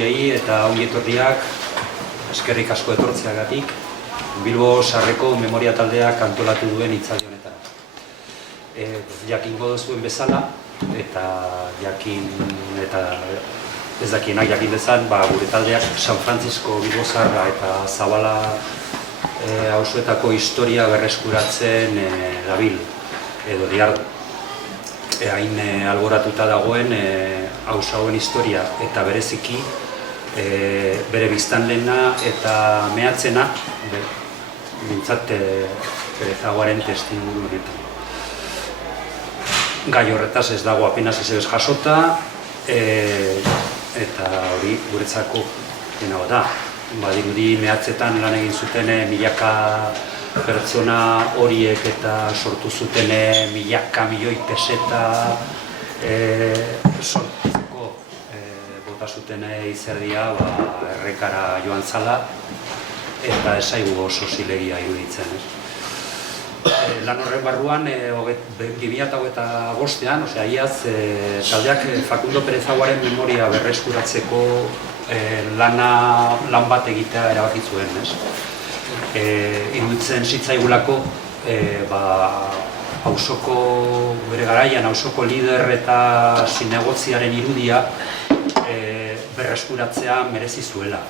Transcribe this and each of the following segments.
guztiei eta ongi etorriak, eskerrik asko etortzeagatik, Bilbo Sarreko Memoria Taldeak antolatu duen hitzaldi honetara. Jakingo duzuen bezala, eta ez dakienak jakin dezan, gure taldeak San Francisco, Bilbo Zarra eta Zabala auzoetako historia berreskuratzen dabil, edo diardu. Hain alboratuta dagoen auzo hauen historia eta bereziki bere biztanlena eta mehatzena, mintzat Perezaguaren testimuru honetan. Gai horretaz ez dago apenas ez jasota, eta hori guretzako dena da. Badirudi mehatzetan lan egin zuten milaka pertsona horiek eta sortu zuten milaka milioi peseta sortzeko bota zuten izerdia errekara joan zala eta ez zaigu oso zilegia iruditzen. Lan horren barruan 2025an, iaz, taldeak Facundo Perezaguaren memoria berreskuratzeko lan bat egitea erabaki zuen. Iruditzen zitzaigulako auzoko bere garaian, auzoko lider eta zinegotziaren irudia berreskuratzea merezi zuela.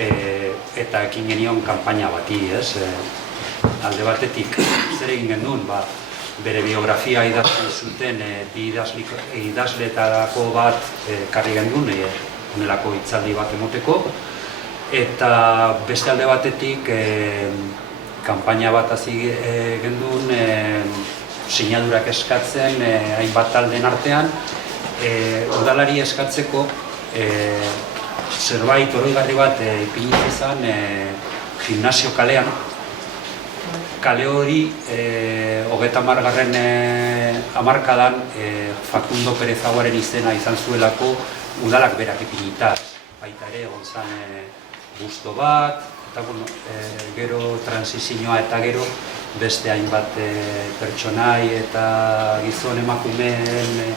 Eta ekin genion kanpaina bati, alde batetik, zer egin gendun, bere biografia idazten zuten bi idazleetako bat karri gendun, honelako hitzaldi bat emoteko, eta beste alde batetik kanpaina bat hasi gendun sinadurak eskatzen hainbat taldeen artean, udalari eskatzeko zerbait oroigarri bat ipini izan Gimnasio kalean. Kale hori 30. hamarkadan Facundo Perezaguaren izena izan zuelako udalak berak ipinita. Baita ere egon zen busto bat, eta gero transizioa eta gero beste hainbat pertsonai eta gizon emakumeen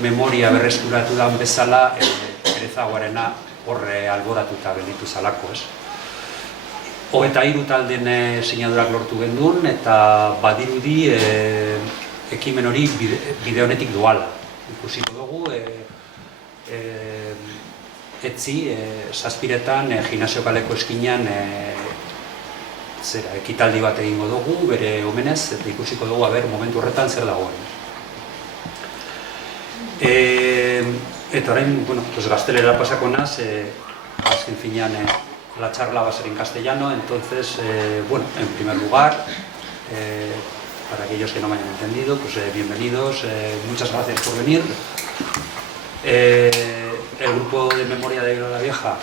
memoria berreskuratu dan bezala Perezaguarena horre alboratuta gelditu zalako. 23 taldeen sinadurak lortu gendun eta badirudi ekimen hori bide honetik doala. Ikusiko dugu, etzi, zazpiretan, Gimnasio kaleko eskinean ekitaldi bat egingo dugu, bere omenez, eta ikusiko dugu, momentu horretan zer dagoen. Eta orain, gaztelera pasako naz, azken finean la charla va a ser en castellano, entonces, en primer lugar, para aquellos que no me hayan entendido, bienvenidos, muchas gracias por venir. El grupo de memoria de Bilbao la Vieja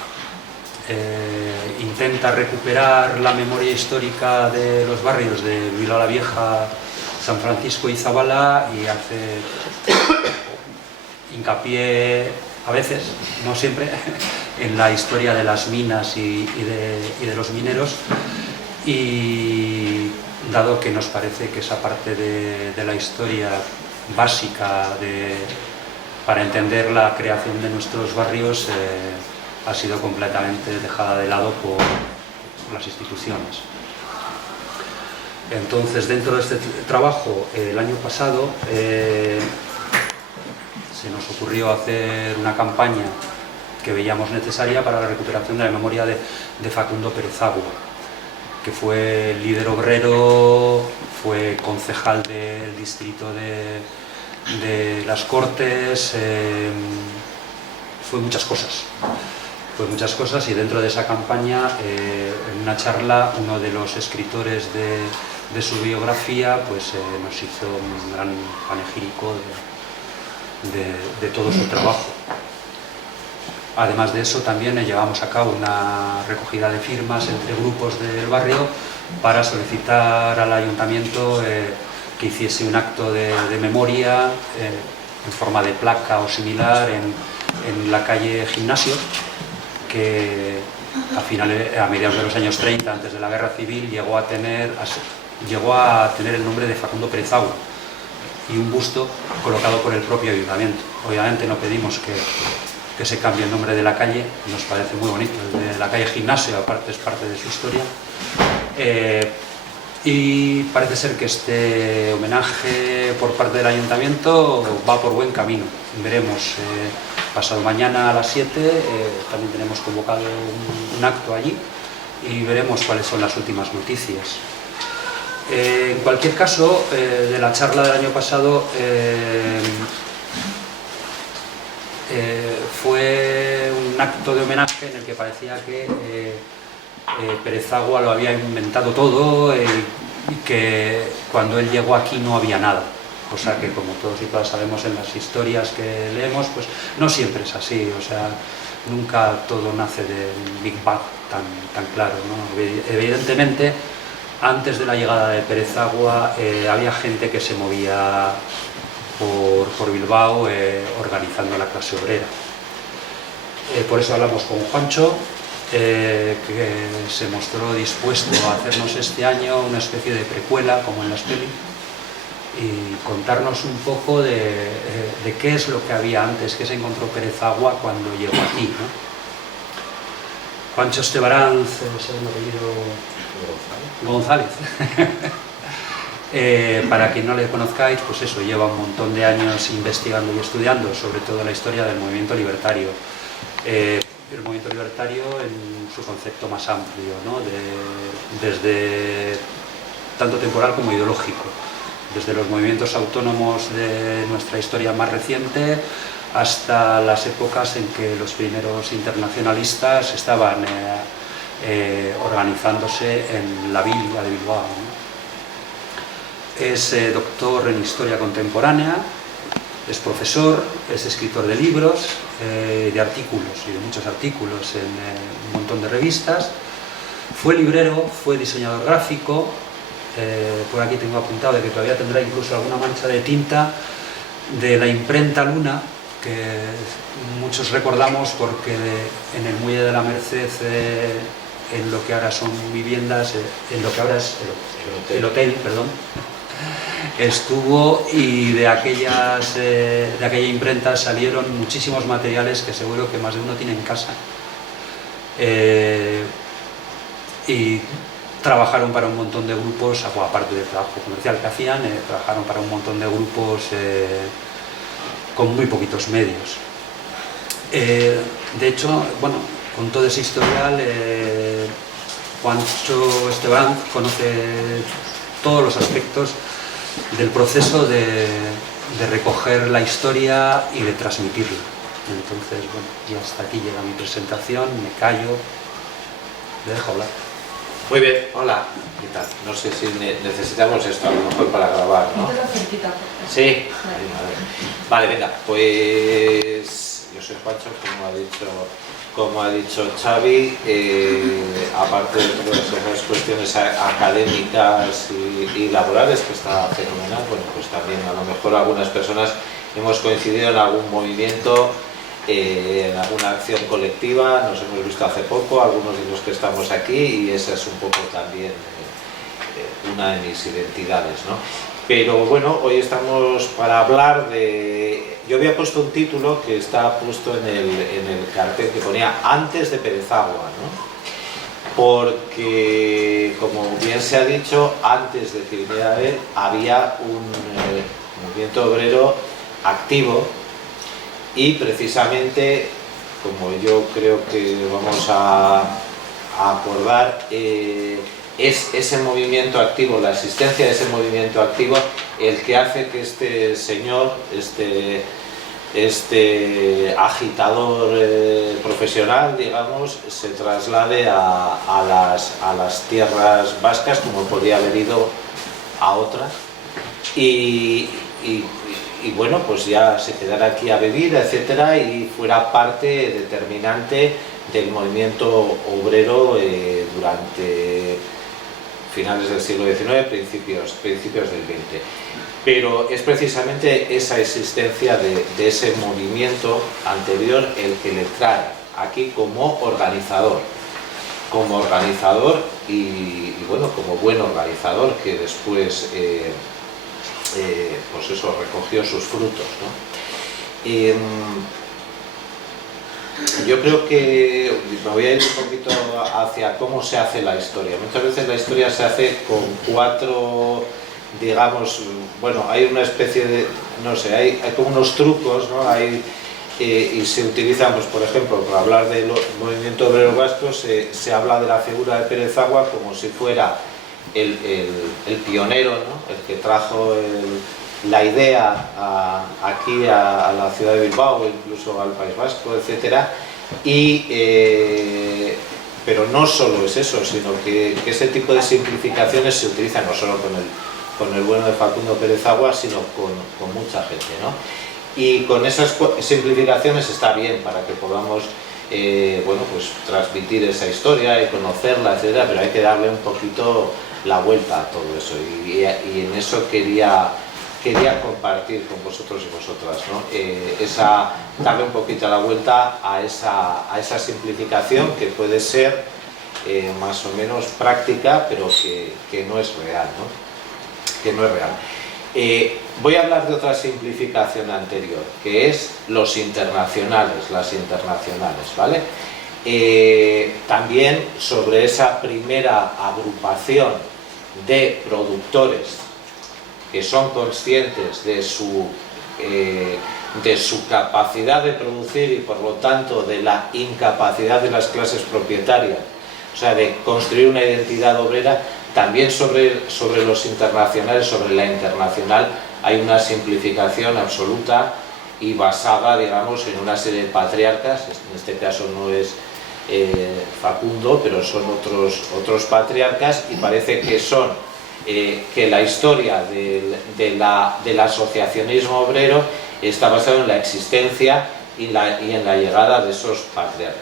intenta recuperar la memoria histórica de los barrios de Bilbao la Vieja, San Francisco y Zabala y hace hincapié, a veces, no siempre, en la historia de las minas y de los mineros, y dado que nos parece que esa parte de la historia básica para entender la creación de nuestros barrios ha sido completamente dejada de lado por las instituciones. Entonces, dentro de este trabajo, el año pasado se nos ocurrió hacer una campaña que veíamos necesaria para la recuperación de la memoria de Facundo Perezagu, que fue líder obrero, fue concejal del distrito de las Cortes, fue muchas cosas y dentro de esa campaña, en una charla, uno de los escritores de su biografía nos hizo un gran panegírico de todo su trabajo. Además de eso, también llevamos a cabo una recogida de firmas entre grupos del barrio para solicitar al ayuntamiento que hiciese un acto de memoria en forma de placa o similar en la calle Gimnasio, que a mediados de los años 30, antes de la Guerra Civil, llegó a tener el nombre de Facundo Perezagu y un busto colocado por el propio ayuntamiento. Obviamente no pedimos que que se cambie el nombre de la calle, nos parece muy bonito, de la calle Gimnasio, aparte es parte de su historia. Y parece ser que este homenaje por parte del ayuntamiento va por buen camino. Veremos, pasado mañana a las 7 también tenemos convocado un acto allí y veremos cuáles son las últimas noticias. En cualquier caso, de la charla del año pasado fue un acto de homenaje en el que parecía que Pérez-Agua lo había inventado todo y que cuando él llegó aquí no había nada, cosa que, como todos y todas sabemos en las historias que leemos, pues no siempre es así, o sea, nunca todo nace del Big Bang tan claro, ¿no? Evidentemente, antes de la llegada de Pérez-Agua había gente que se movía por Bilbao organizando la clase obrera. Por eso hablamos con Juancho, que se mostró dispuesto a hacernos este año una especie de precuela, como en las pelis, y contarnos un poco de qué es lo que había antes, qué se encontró Pérez-Agua cuando llegó aquí, ¿no? Juancho Estebaranz, ¿es el apellido? González. Para quien no le conozcáis, pues eso, lleva un montón de años investigando y estudiando sobre todo la historia del movimiento libertario. El movimiento libertario en su concepto más amplio, ¿no? Desde tanto temporal como ideológico, desde los movimientos autónomos de nuestra historia más reciente hasta las épocas en que los primeros internacionalistas estaban organizándose en la Villa de Bilbao, ¿no? Es doctor en Historia Contemporánea, es profesor, es escritor de libros, de artículos y de muchos artículos en un montón de revistas. Fue librero, fue diseñador gráfico, por aquí tengo apuntado de que todavía tendrá incluso alguna mancha de tinta de la imprenta Luna, que muchos recordamos porque en el Muelle de la Merced, en lo que ahora son viviendas, en lo que ahora es el hotel, perdón, estuvo, y de aquella imprenta salieron muchísimos materiales que seguro que más de uno tiene en casa. Y trabajaron para un montón de grupos, aparte del trabajo comercial que hacían, trabajaron para un montón de grupos con muy poquitos medios. De hecho, bueno, con todo ese historial, Juancho Estebaranz conoce todos los aspectos del proceso de recoger la historia y de transmitirla. Entonces, bueno, y hasta aquí llega mi presentación, me callo, le dejo hablar. Muy bien, hola, ¿qué tal? No sé si necesitamos esto a lo mejor para grabar, ¿no? Sí, vale, venga, pues yo soy Juancho, como ha dicho Xavi, aparte de todas esas cuestiones académicas y laborales, que está fenomenal, bueno, pues también a lo mejor algunas personas hemos coincidido en algún movimiento, en alguna acción colectiva, nos hemos visto hace poco, algunos de los que estamos aquí, y esa es un poco también una de mis identidades, ¿no? Pero bueno, hoy estamos para hablar de... Yo había puesto un título que está puesto en el cartel que ponía antes de Pérez-Agua, ¿no? Porque, como bien se ha dicho, antes de que viniera él había un movimiento obrero activo, y precisamente, como yo creo que vamos a acordar, es ese movimiento activo, la existencia de ese movimiento activo, el que hace que este señor, este agitador profesional, digamos, se traslade a las tierras vascas, como podía haber ido a otras, y bueno, pues ya se quedara aquí a vivir, etcétera, y fuera parte determinante del movimiento obrero durante finales del siglo XIX, principios del XX. Pero es precisamente esa existencia de ese movimiento anterior el que le trae aquí como organizador y bueno, como buen organizador, que después pues eso, recogió sus frutos, ¿no? Yo creo que me voy a ir un poquito hacia cómo se hace la historia. Muchas veces la historia se hace con cuatro, digamos, bueno, hay una especie de, no sé, hay como unos trucos, ¿no? Y se utilizan, pues, por ejemplo, para hablar del movimiento obrero vasco, se habla de la figura de Pérez Agua como si fuera el pionero, ¿no? El que trajo la idea aquí a la ciudad de Bilbao, incluso al País Vasco, etc. Pero no solo es eso, sino que ese tipo de simplificaciones se utilizan no solo con el bueno de Facundo Pérez Agua, sino con mucha gente, ¿no? Y con esas simplificaciones está bien para que podamos bueno, pues transmitir esa historia y conocerla, etcétera, pero hay que darle un poquito la vuelta a todo eso, y en eso quería compartir con vosotros y vosotras, ¿no? Darle un poquito la vuelta a esa simplificación que puede ser más o menos práctica, pero que no es real, ¿no? Que no es real. Voy a hablar de otra simplificación anterior, que es los internacionales, las internacionales, ¿vale? También sobre esa primera agrupación de productores que son conscientes de su capacidad de producir y por lo tanto de la incapacidad de las clases propietarias, o sea, de construir una identidad obrera. También sobre los internacionales, sobre la internacional, hay una simplificación absoluta y basada, digamos, en una serie de patriarcas. En este caso no es Facundo, pero son otros patriarcas, y parece que son que la historia del asociacionismo obrero está basada en la existencia y en la llegada de esos patriarcas.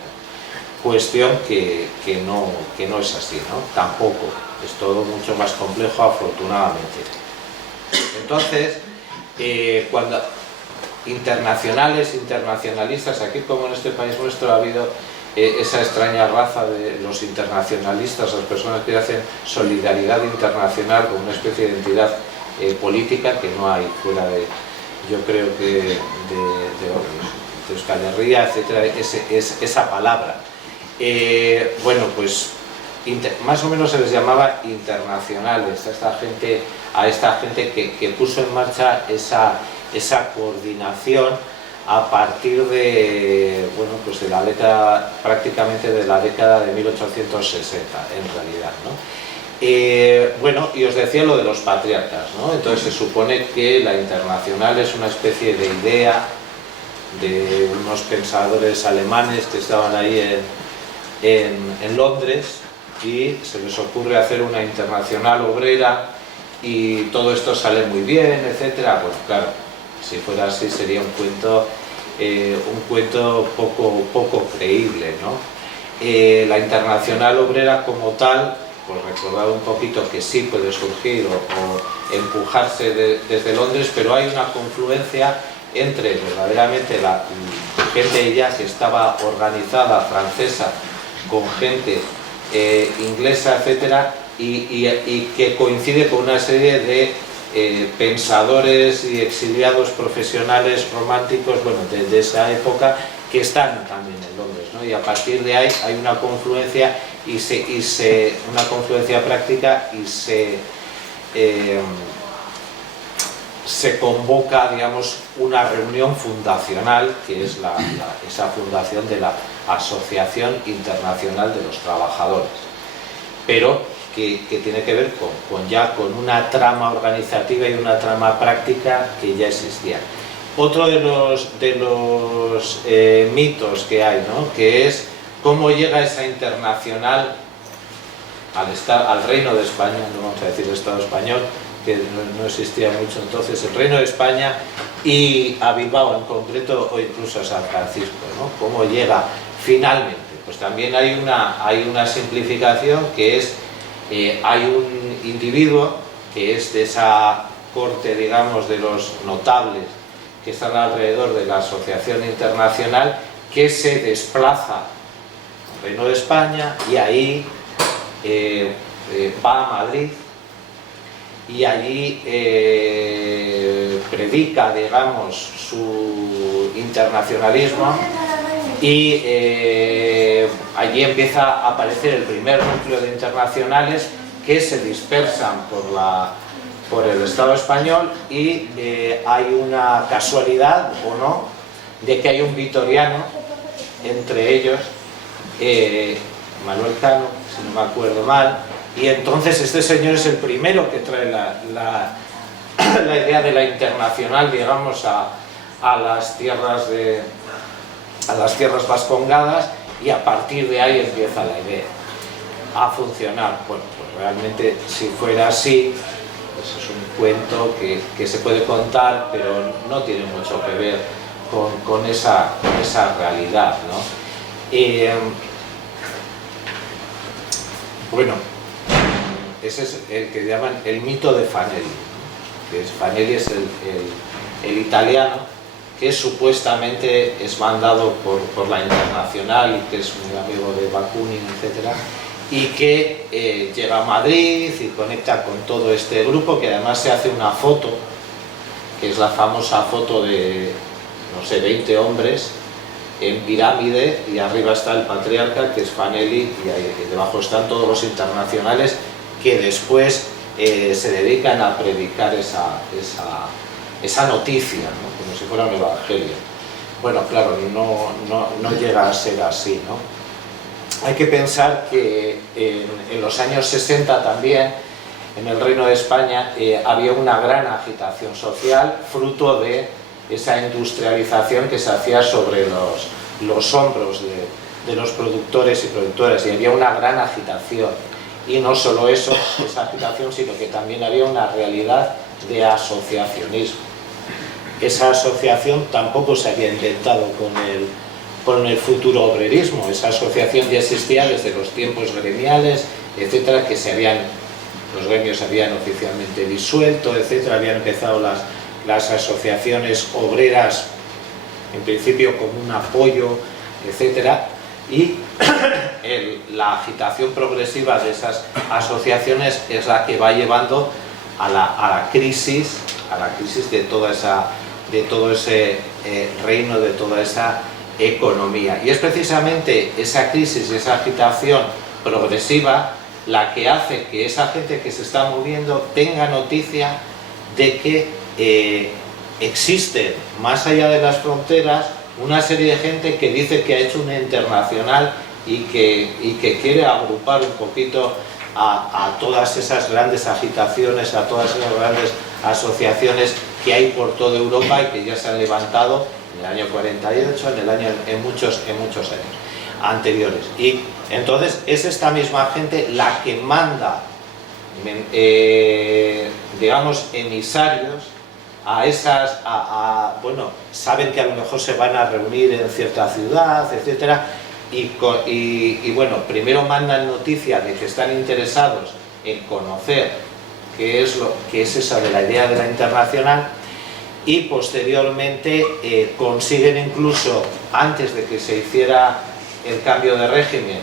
Cuestión que no es así, ¿no? Tampoco. Es todo mucho más complejo, afortunadamente. Entonces, cuando internacionales, internacionalistas, aquí como en este país nuestro ha habido esa extraña raza de los internacionalistas, las personas que hacen solidaridad internacional como una especie de entidad política que no hay fuera de, yo creo que de Euskal Herria, etcétera, esa palabra. Bueno, pues más o menos se les llamaba internacionales a esta gente que puso en marcha esa coordinación a partir de, bueno, pues de la década, prácticamente de la década de 1860 en realidad, ¿no? Bueno, y os decía lo de los patriarcas, ¿no? Entonces se supone que la internacional es una especie de idea de unos pensadores alemanes que estaban ahí en Londres, y se les ocurre hacer una internacional obrera y todo esto sale muy bien, etcétera. Pues claro, si fuera así sería un cuento poco creíble, ¿no? La internacional obrera como tal, pues recordad un poquito que sí puede surgir o empujarse desde Londres, pero hay una confluencia entre verdaderamente la gente ya que estaba organizada, francesa, con gente inglesa, etcétera, y que coincide con una serie de pensadores y exiliados profesionales románticos, bueno, de esa época, que están también en Londres, ¿no? Y a partir de ahí hay una confluencia una confluencia práctica, y se convoca, digamos, una reunión fundacional, que es esa fundación de la Asociación Internacional de los Trabajadores, pero que tiene que ver con una trama organizativa y una trama práctica que ya existía. Otro de los mitos que hay, ¿no? Que es cómo llega esa internacional al Reino de España, no vamos a decir el Estado español, que no existía mucho entonces, el Reino de España, y a Bilbao en concreto, o incluso a San Francisco, ¿no? ¿Cómo llega finalmente? Pues también hay una simplificación, que es, hay un individuo que es de esa corte, digamos, de los notables que están alrededor de la Asociación Internacional, que se desplaza al Reino de España, y ahí va a Madrid, y allí predica, digamos, su internacionalismo y allí empieza a aparecer el primer núcleo de internacionales que se dispersan por el Estado español y hay una casualidad, o no, de que hay un vitoriano entre ellos, Manuel Cano, si no me acuerdo mal, y entonces este señor es el primero que trae la idea de la internacional, digamos, a las tierras vascongadas, y a partir de ahí empieza la idea a funcionar. Bueno, pues realmente, si fuera así, pues es un cuento que se puede contar, pero no tiene mucho que ver con esa realidad, ¿no? Bueno, ese es el que llaman el mito de Fanelli, que Fanelli es el italiano que supuestamente es mandado por la Internacional y que es muy amigo de Bakunin, etc., y que llega a Madrid y conecta con todo este grupo, que además se hace una foto, que es la famosa foto de, no sé, 20 hombres en pirámide, y arriba está el patriarca, que es Fanelli, y ahí debajo están todos los internacionales que después se dedican a predicar esa noticia, ¿no? Como si fuera un evangelio. Bueno, claro, no llega a ser así, ¿no? Hay que pensar que en los años 60 también, en el Reino de España, había una gran agitación social, fruto de esa industrialización que se hacía sobre los hombros de los productores y productoras, y había una gran agitación. Y no solo eso, esa agitación, sino que también había una realidad de asociacionismo. Esa asociación tampoco se había inventado con el futuro obrerismo. Esa asociación ya existía desde los tiempos gremiales, etcétera, que los gremios se habían oficialmente disuelto, etcétera, habían empezado las asociaciones obreras, en principio como un apoyo, etcétera, y la agitación progresiva de esas asociaciones es la que va llevando a la crisis de todo ese reino, de toda esa economía. Y es precisamente esa crisis y esa agitación progresiva la que hace que esa gente que se está moviendo tenga noticia de que existe, más allá de las fronteras, una serie de gente que dice que ha hecho una internacional y que quiere agrupar un poquito a todas esas grandes agitaciones, a todas esas grandes asociaciones que hay por toda Europa y que ya se han levantado en el año 48, en muchos años anteriores. Y entonces es esta misma gente la que manda, digamos, emisarios a esas, bueno, saben que a lo mejor se van a reunir en cierta ciudad, etcétera, y bueno, primero mandan noticia de que están interesados en conocer qué es esa de la idea de la internacional, y posteriormente consiguen, incluso antes de que se hiciera el cambio de régimen,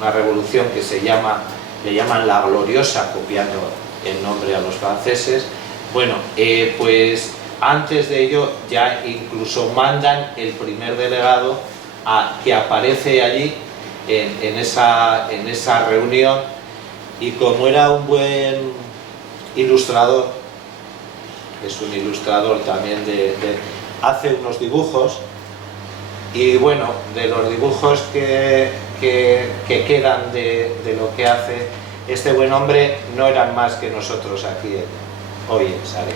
una revolución que le llaman la Gloriosa, copiando el nombre a los franceses. Bueno, pues antes de ello ya incluso mandan el primer delegado que aparece allí en esa reunión, y como era un buen ilustrador, es un ilustrador también, hace unos dibujos, y bueno, de los dibujos que quedan de lo que hace este buen hombre, no eran más que nosotros aquí hoy en Sarria.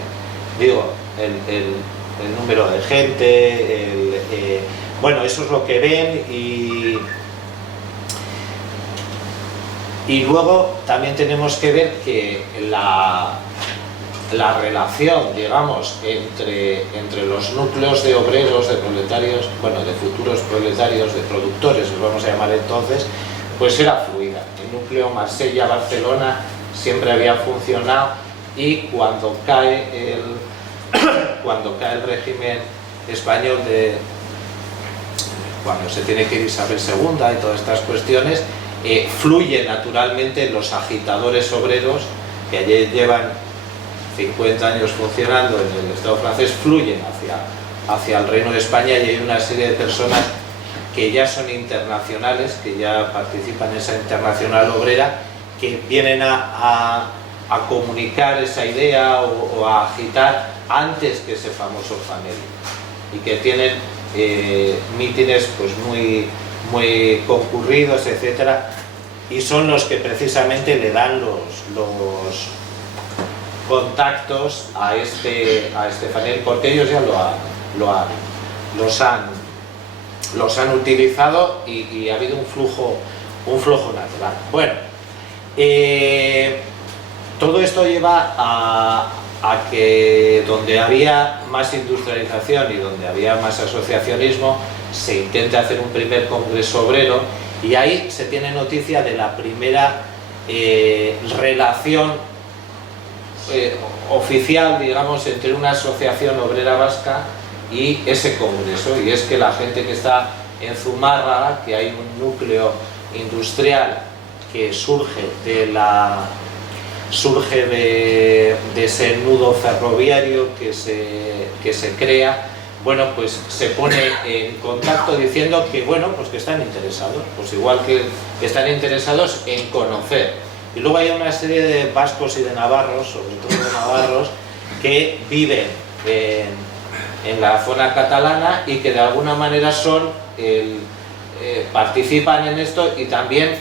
Digo, el número de gente, bueno, eso es lo que ven, y luego también tenemos que ver que la relación, digamos, entre los núcleos de obreros, de proletarios, bueno, de futuros proletarios, de productores, los vamos a llamar entonces, pues era fluida. El núcleo Marsella-Barcelona siempre había funcionado, y cuando cae el régimen español, cuando se tiene que ir Isabel II y todas estas cuestiones, fluyen naturalmente los agitadores obreros que allí llevan 50 años funcionando en el Estado francés fluyen hacia el Reino de España, y hay una serie de personas que ya son internacionales, que ya participan en esa internacional obrera, que vienen a comunicar esa idea o a agitar antes que ese famoso Fanel, y que tienen mítines pues muy concurridos, etcétera, y son los que precisamente le dan los contactos a este Fanel, porque ellos ya los han utilizado, y ha habido un flujo natural. Bueno, todo esto lleva a que donde había más industrialización y donde había más asociacionismo, se intenta hacer un primer congreso obrero, y ahí se tiene noticia de la primera relación oficial, digamos, entre una asociación obrera vasca y ese congreso, y es que la gente que está en Zumárraga, que hay un núcleo industrial que surge de ese nudo ferroviario que se crea, bueno, pues se pone en contacto diciendo que, bueno, pues que están interesados, pues igual que están interesados en conocer. Y luego hay una serie de vascos y de navarros, sobre todo de navarros, que viven en la zona catalana y que de alguna manera participan en esto, y también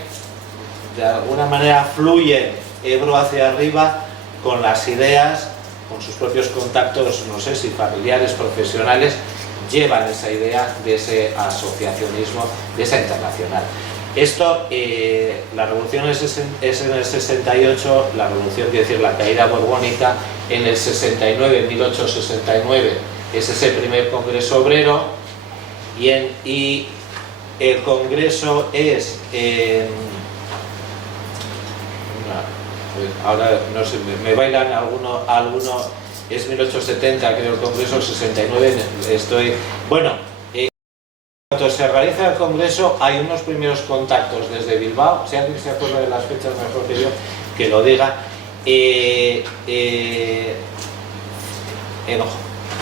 de alguna manera fluyen Ebro hacia arriba con las ideas, con sus propios contactos, no sé si familiares, profesionales, llevan esa idea de ese asociacionismo, de esa internacional. Esto, la revolución es en el 68, la revolución quiere decir la caída borbónica, en el 69, 1869, es ese primer congreso obrero, y el congreso es ahora no sé, me bailan alguno, es 1870 creo el congreso, 69 estoy, bueno, cuando se realiza el congreso hay unos primeros contactos desde Bilbao, si alguien se acuerda de las fechas mejor que yo, que lo diga,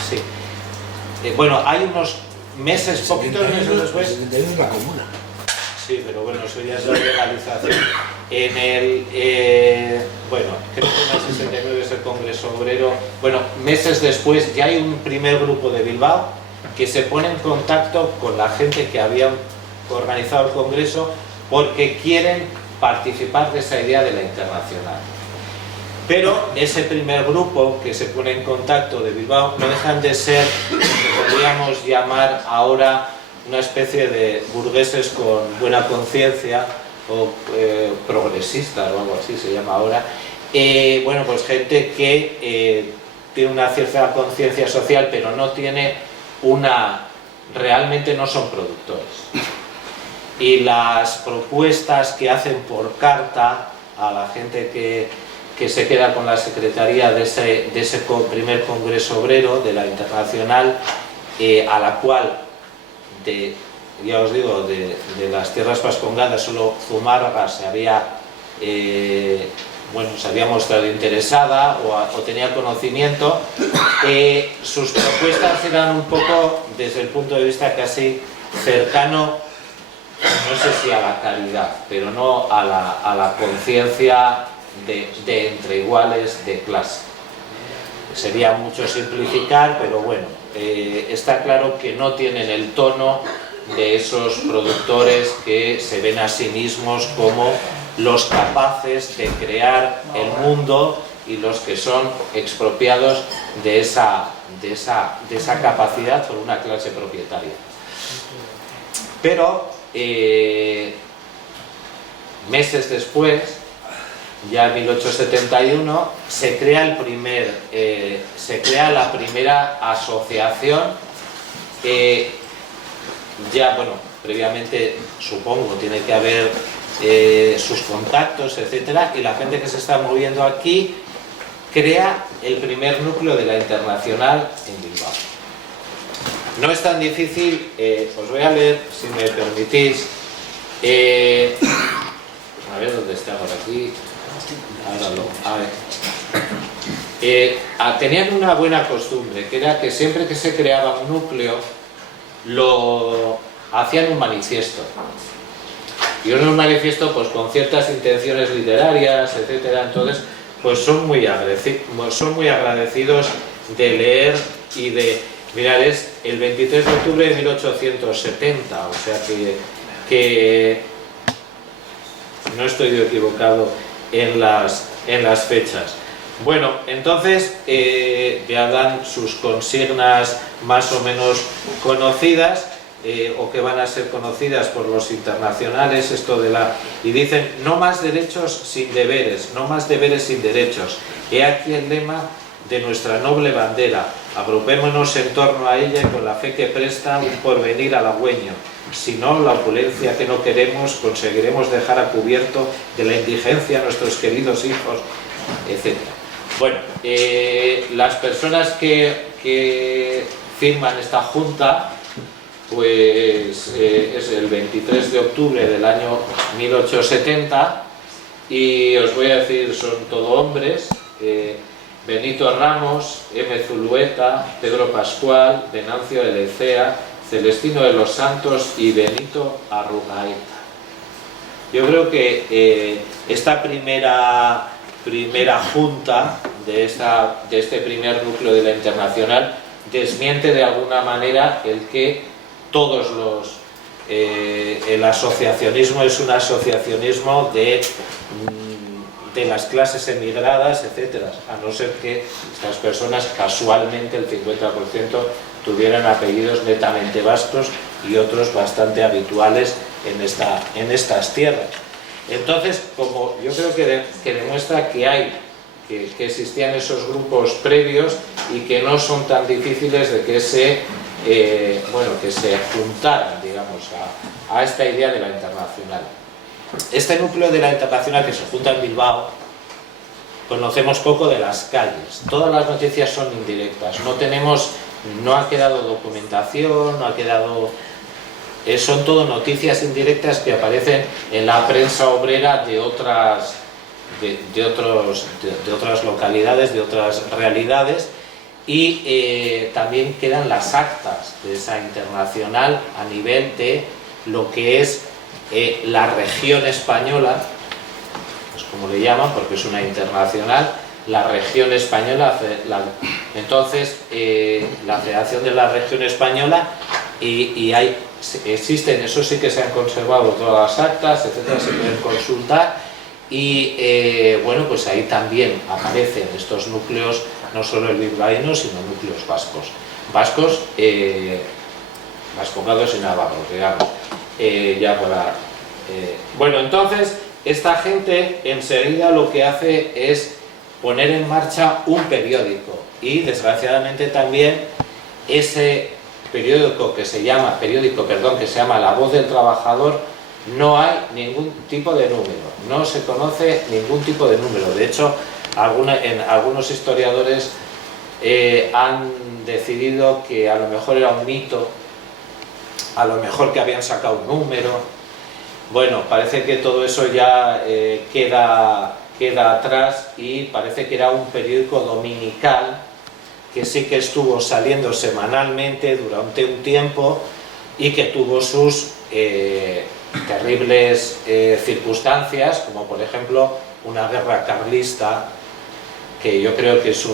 sí. Bueno, hay unos meses, poquitos meses después. Es la comuna. Sí, pero bueno, eso ya es la legalización. Bueno, creo que en el 69 es el Congreso Obrero. Bueno, meses después ya hay un primer grupo de Bilbao que se pone en contacto con la gente que había organizado el Congreso porque quieren participar de esa idea de la internacional. Pero ese primer grupo que se pone en contacto de Bilbao no dejan de ser lo que podríamos llamar ahora una especie de burgueses con buena conciencia o progresistas o algo así se llama ahora. Bueno, pues gente que tiene una cierta conciencia social, pero no tiene realmente no son productores. Y las propuestas que hacen por carta a la gente que se queda con la secretaría de ese primer congreso obrero de la Internacional, a la cual ya os digo, de las tierras vascongadas solo Zumárraga se había mostrado interesada o tenía conocimiento. Sus propuestas eran un poco desde el punto de vista casi cercano, no sé si a la caridad, pero no a la conciencia de entre iguales de clase. Sería mucho simplificar, pero bueno, está claro que no tienen el tono de esos productores que se ven a sí mismos como los capaces de crear el mundo y los que son expropiados de esa capacidad por una clase propietaria. Pero meses después, ya en 1871, se crea la primera asociación que ya, bueno, previamente supongo tiene que haber sus contactos, etcétera, y la gente que se está moviendo aquí crea el primer núcleo de la Internacional en Bilbao. No es tan difícil, os voy a leer, si me permitís, a ver dónde está por aquí. A ver. tenían una buena costumbre, que era que siempre que se creaba un núcleo, lo hacían un manifiesto. Y un manifiesto pues con ciertas intenciones literarias, etcétera. Entonces pues son muy agradecidos de leer y de... Mirad, es el 23 de octubre de 1870, o sea que no estoy yo equivocado en las fechas. Bueno, entonces ya dan sus consignas más o menos conocidas, o que van a ser conocidas por los internacionales, y dicen: no más derechos sin deberes, no más deberes sin derechos. He aquí el lema de nuestra noble bandera: agrupémonos en torno a ella y con la fe que presta un porvenir halagüeño. Si no, la opulencia que no queremos conseguiremos dejar a cubierto de la indigencia a nuestros queridos hijos, etc. Bueno, las personas que firman esta junta, pues es el 23 de octubre del año 1870, y os voy a decir, son todo hombres: Benito Ramos, M. Zulueta, Pedro Pascual, Venancio de Lecea, Celestino de los Santos y Benito Arrugaeta. Yo creo que esta primera junta de este primer núcleo de la Internacional desmiente de alguna manera el que el asociacionismo es un asociacionismo de las clases emigradas, etcétera, a no ser que estas personas casualmente, el 50%, tuvieran apellidos netamente vascos y otros bastante habituales en estas tierras. Entonces, como yo creo que demuestra que existían esos grupos previos y que no son tan difíciles de que se juntaran, digamos, a esta idea de la Internacional. Este núcleo de la Internacional, que se junta en Bilbao, conocemos poco de las calles. Todas las noticias son indirectas. No ha quedado documentación, son todo noticias indirectas que aparecen en la prensa obrera de otras localidades, de otras realidades, y también quedan las actas de esa Internacional a nivel de lo que es la región española, pues como le llaman, porque es una internacional, la región española, entonces la Federación de la Región Española, y existen, eso sí que se han conservado todas las actas, etcétera, se pueden consultar, y bueno, pues ahí también aparecen estos núcleos, no solo el bilbaíno, sino núcleos vascongados y navarros, digamos. Bueno, entonces esta gente enseguida lo que hace es poner en marcha un periódico, y desgraciadamente también ese periódico que se llama La Voz del Trabajador, no hay ningún tipo de número, no se conoce ningún tipo de número. De hecho, algunos historiadores han decidido que a lo mejor era un mito, a lo mejor que habían sacado un número. Bueno, parece que todo eso ya queda atrás, y parece que era un periódico dominical que sí que estuvo saliendo semanalmente durante un tiempo y que tuvo sus terribles circunstancias, como por ejemplo una guerra carlista, que yo creo que es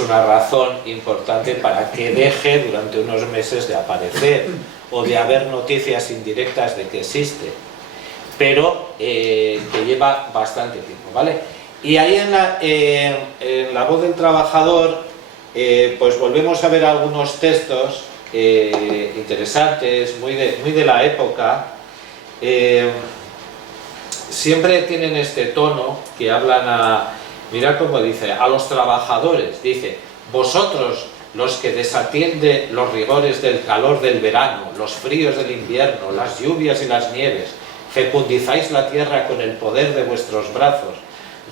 una razón importante para que deje durante unos meses de aparecer o de haber noticias indirectas de que existe, pero que lleva bastante tiempo, ¿vale? Y ahí en la Voz del Trabajador pues volvemos a ver algunos textos interesantes, muy de la época. Siempre tienen este tono que hablan mirad cómo dice: a los trabajadores, dice: vosotros, los que desatienden los rigores del calor del verano, los fríos del invierno, las lluvias y las nieves, fecundizáis la tierra con el poder de vuestros brazos,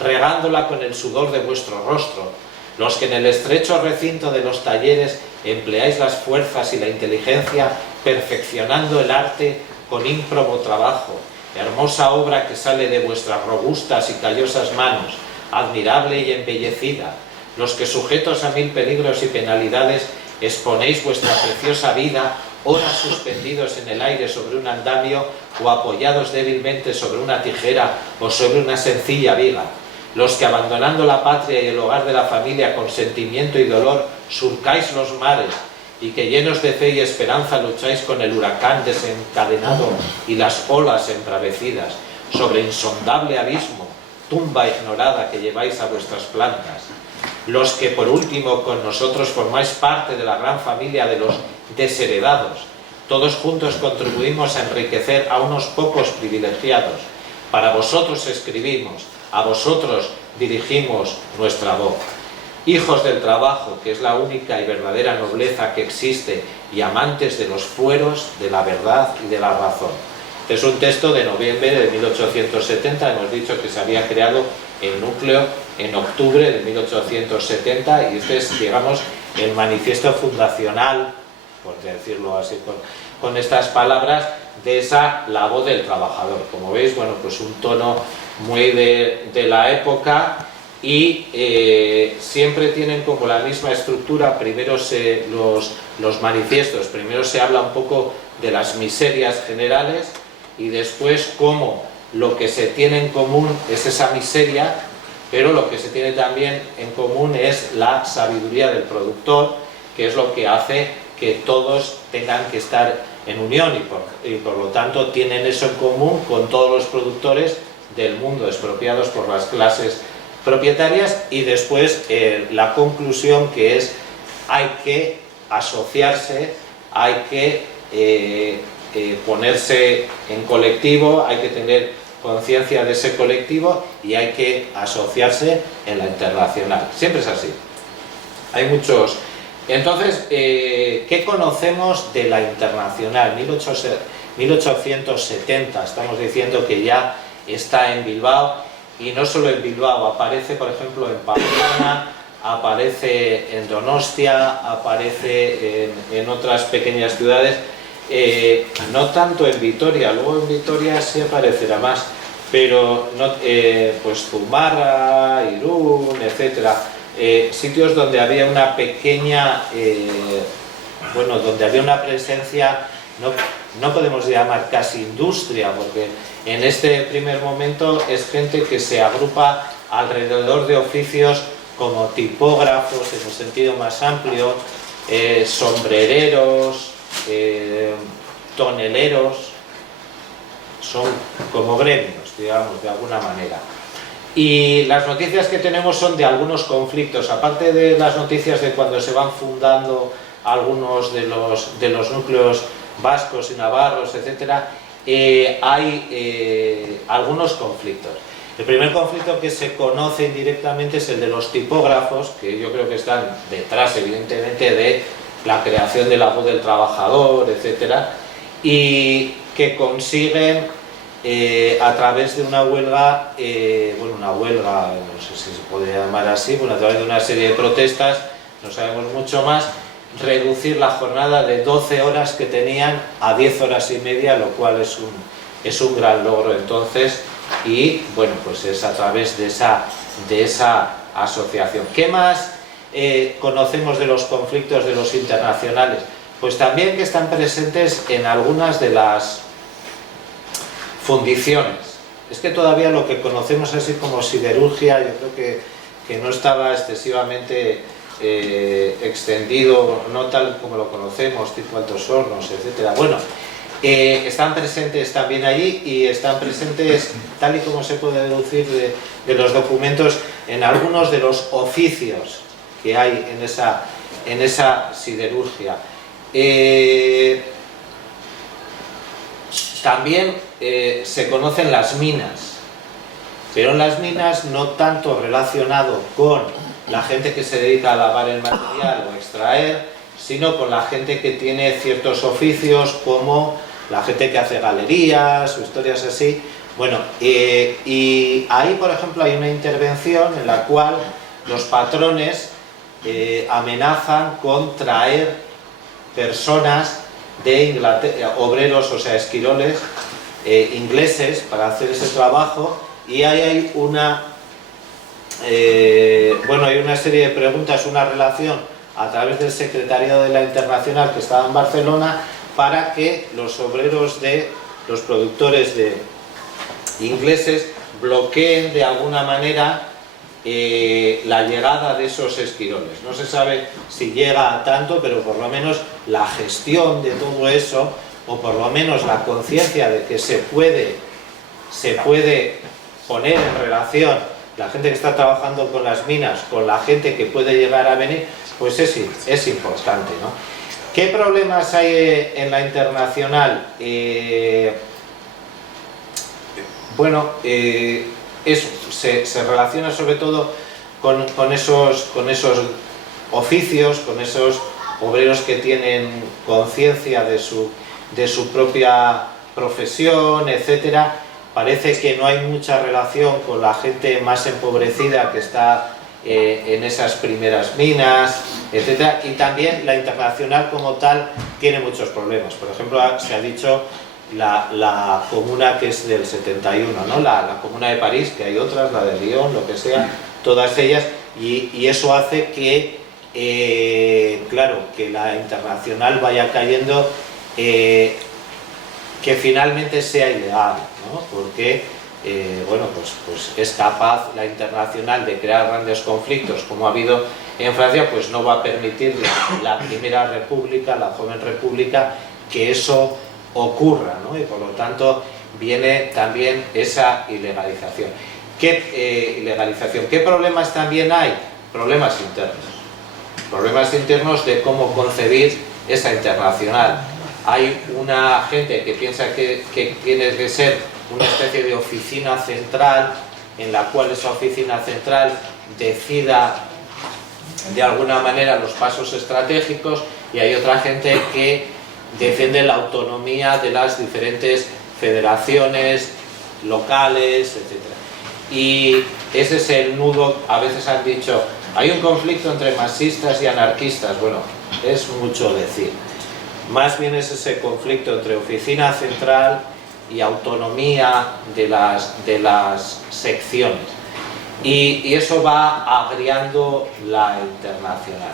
regándola con el sudor de vuestro rostro, los que en el estrecho recinto de los talleres empleáis las fuerzas y la inteligencia, perfeccionando el arte con ímprobo trabajo, hermosa obra que sale de vuestras robustas y callosas manos, admirable y embellecida, los que sujetos a 1000 peligros y penalidades exponéis vuestra preciosa vida, ora suspendidos en el aire sobre un andamio o apoyados débilmente sobre una tijera o sobre una sencilla viga, los que abandonando la patria y el hogar de la familia con sentimiento y dolor surcáis los mares y que llenos de fe y esperanza lucháis con el huracán desencadenado y las olas embravecidas sobre insondable abismo, tumba ignorada que lleváis a vuestras plantas, los que por último con nosotros formáis parte de la gran familia de los desheredados, todos juntos contribuimos a enriquecer a unos pocos privilegiados, para vosotros escribimos, a vosotros dirigimos nuestra voz. Hijos del trabajo, que es la única y verdadera nobleza que existe, y amantes de los fueros, de la verdad y de la razón. Este es un texto de noviembre de 1870, hemos dicho que se había creado el núcleo en octubre de 1870 y este es, digamos, el manifiesto fundacional, por decirlo así con estas palabras, de esa La Voz del Trabajador. Como veis, bueno, pues un tono muy de la época y siempre tienen como la misma estructura. Primero los manifiestos, primero se habla un poco de las miserias generales y después cómo lo que se tiene en común es esa miseria, pero lo que se tiene también en común es la sabiduría del productor, que es lo que hace que todos tengan que estar en unión y por lo tanto tienen eso en común con todos los productores del mundo expropiados por las clases propietarias. Y después la conclusión, que es hay que asociarse, hay que ponerse en colectivo, hay que tener conciencia de ese colectivo y hay que asociarse en la internacional. Siempre es así. Hay muchos. Entonces, ¿qué conocemos de la internacional? 1870, estamos diciendo que ya está en Bilbao, y no solo en Bilbao, aparece por ejemplo en Pamplona, aparece en Donostia, aparece en otras pequeñas ciudades, no tanto en Vitoria, luego en Vitoria sí aparecerá más, pero no, pues Zumarra, Irún, etcétera. Sitios donde había una pequeña, bueno, donde había una presencia, no podemos llamar casi industria, porque en este primer momento es gente que se agrupa alrededor de oficios como tipógrafos en un sentido más amplio, sombrereros, toneleros, son como gremios, digamos, de alguna manera. Y las noticias que tenemos son de algunos conflictos, aparte de las noticias de cuando se van fundando algunos de los núcleos vascos y navarros, etcétera, hay algunos conflictos. El primer conflicto que se conoce indirectamente es el de los tipógrafos, que yo creo que están detrás, evidentemente, de la creación de La Voz del Trabajador, etcétera, y que consiguen a través de una huelga, bueno, una huelga, no sé si se puede llamar así, bueno, a través de una serie de protestas, no sabemos mucho más, reducir la jornada de 12 horas que tenían a 10 horas y media, lo cual es un gran logro entonces, y bueno, pues es a través de esa asociación. ¿Qué más conocemos de los conflictos de los internacionales? Pues también que están presentes en algunas de las fundiciones. Es que todavía lo que conocemos así como siderurgia, yo creo que no estaba excesivamente extendido, no tal como lo conocemos, tipo Altos Hornos, etcétera. Bueno, están presentes también allí y están presentes, tal y como se puede deducir de los documentos, en algunos de los oficios que hay en esa siderurgia. También se conocen las minas, pero en las minas no tanto relacionado con la gente que se dedica a lavar el material o extraer, sino con la gente que tiene ciertos oficios, como la gente que hace galerías o historias así. Bueno, y ahí, por ejemplo, hay una intervención en la cual los patrones amenazan con traer personas de Inglaterra, obreros, o sea, esquiroles ingleses, para hacer ese trabajo, y ahí hay bueno, hay una serie de preguntas, una relación a través del secretariado de la Internacional que estaba en Barcelona para que los obreros de los productores de ingleses bloqueen de alguna manera la llegada de esos esquiroles. No se sabe si llega a tanto, pero por lo menos la gestión de todo eso, o por lo menos la conciencia de que se puede poner en relación la gente que está trabajando con las minas con la gente que puede llegar a venir, pues es importante, ¿no? ¿Qué problemas hay en la internacional? Bueno, eso se relaciona sobre todo con esos oficios, con esos obreros que tienen conciencia de su propia profesión, etcétera. Parece que no hay mucha relación con la gente más empobrecida que está en esas primeras minas, etcétera. Y también la internacional como tal tiene muchos problemas. Por ejemplo, se ha dicho la comuna que es del 71, ¿no? La comuna de París, que hay otras, la de Lyon, lo que sea, todas ellas, y eso hace que, claro, que la internacional vaya cayendo, que finalmente sea ilegal, ¿no? Porque, bueno, pues es capaz la internacional de crear grandes conflictos, como ha habido en Francia, pues no va a permitir la primera república, la joven república, que eso ocurra, ¿no? Y por lo tanto viene también esa ilegalización. ¿Qué problemas también hay? Problemas internos de cómo concebir esa internacional. Hay una gente que piensa que tiene que ser una especie de oficina central, en la cual esa oficina central decida de alguna manera los pasos estratégicos, y hay otra gente que defiende la autonomía de las diferentes federaciones locales, etc. Y ese es el nudo. A veces han dicho, hay un conflicto entre marxistas y anarquistas. Bueno, es mucho decir. Más bien es ese conflicto entre oficina central y autonomía de las secciones. Y eso va agriando la internacional.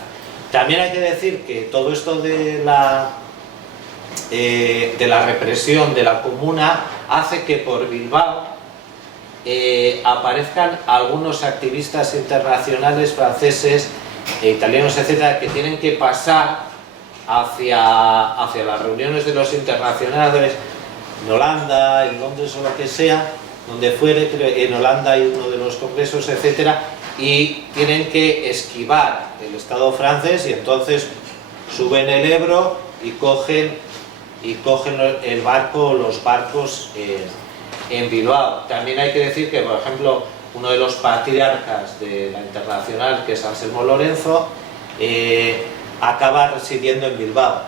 También hay que decir que todo esto de la represión de la comuna hace que por Bilbao aparezcan algunos activistas internacionales franceses, italianos, etcétera, que tienen que pasar hacia las reuniones de los internacionales en Holanda, en Londres o lo que sea, donde fuere. En Holanda hay uno de los congresos, etcétera, y tienen que esquivar el Estado francés, y entonces suben el Ebro y cogen el barco, los barcos en Bilbao. También hay que decir que, por ejemplo, uno de los patriarcas de la internacional, que es Anselmo Lorenzo, acaba residiendo en Bilbao,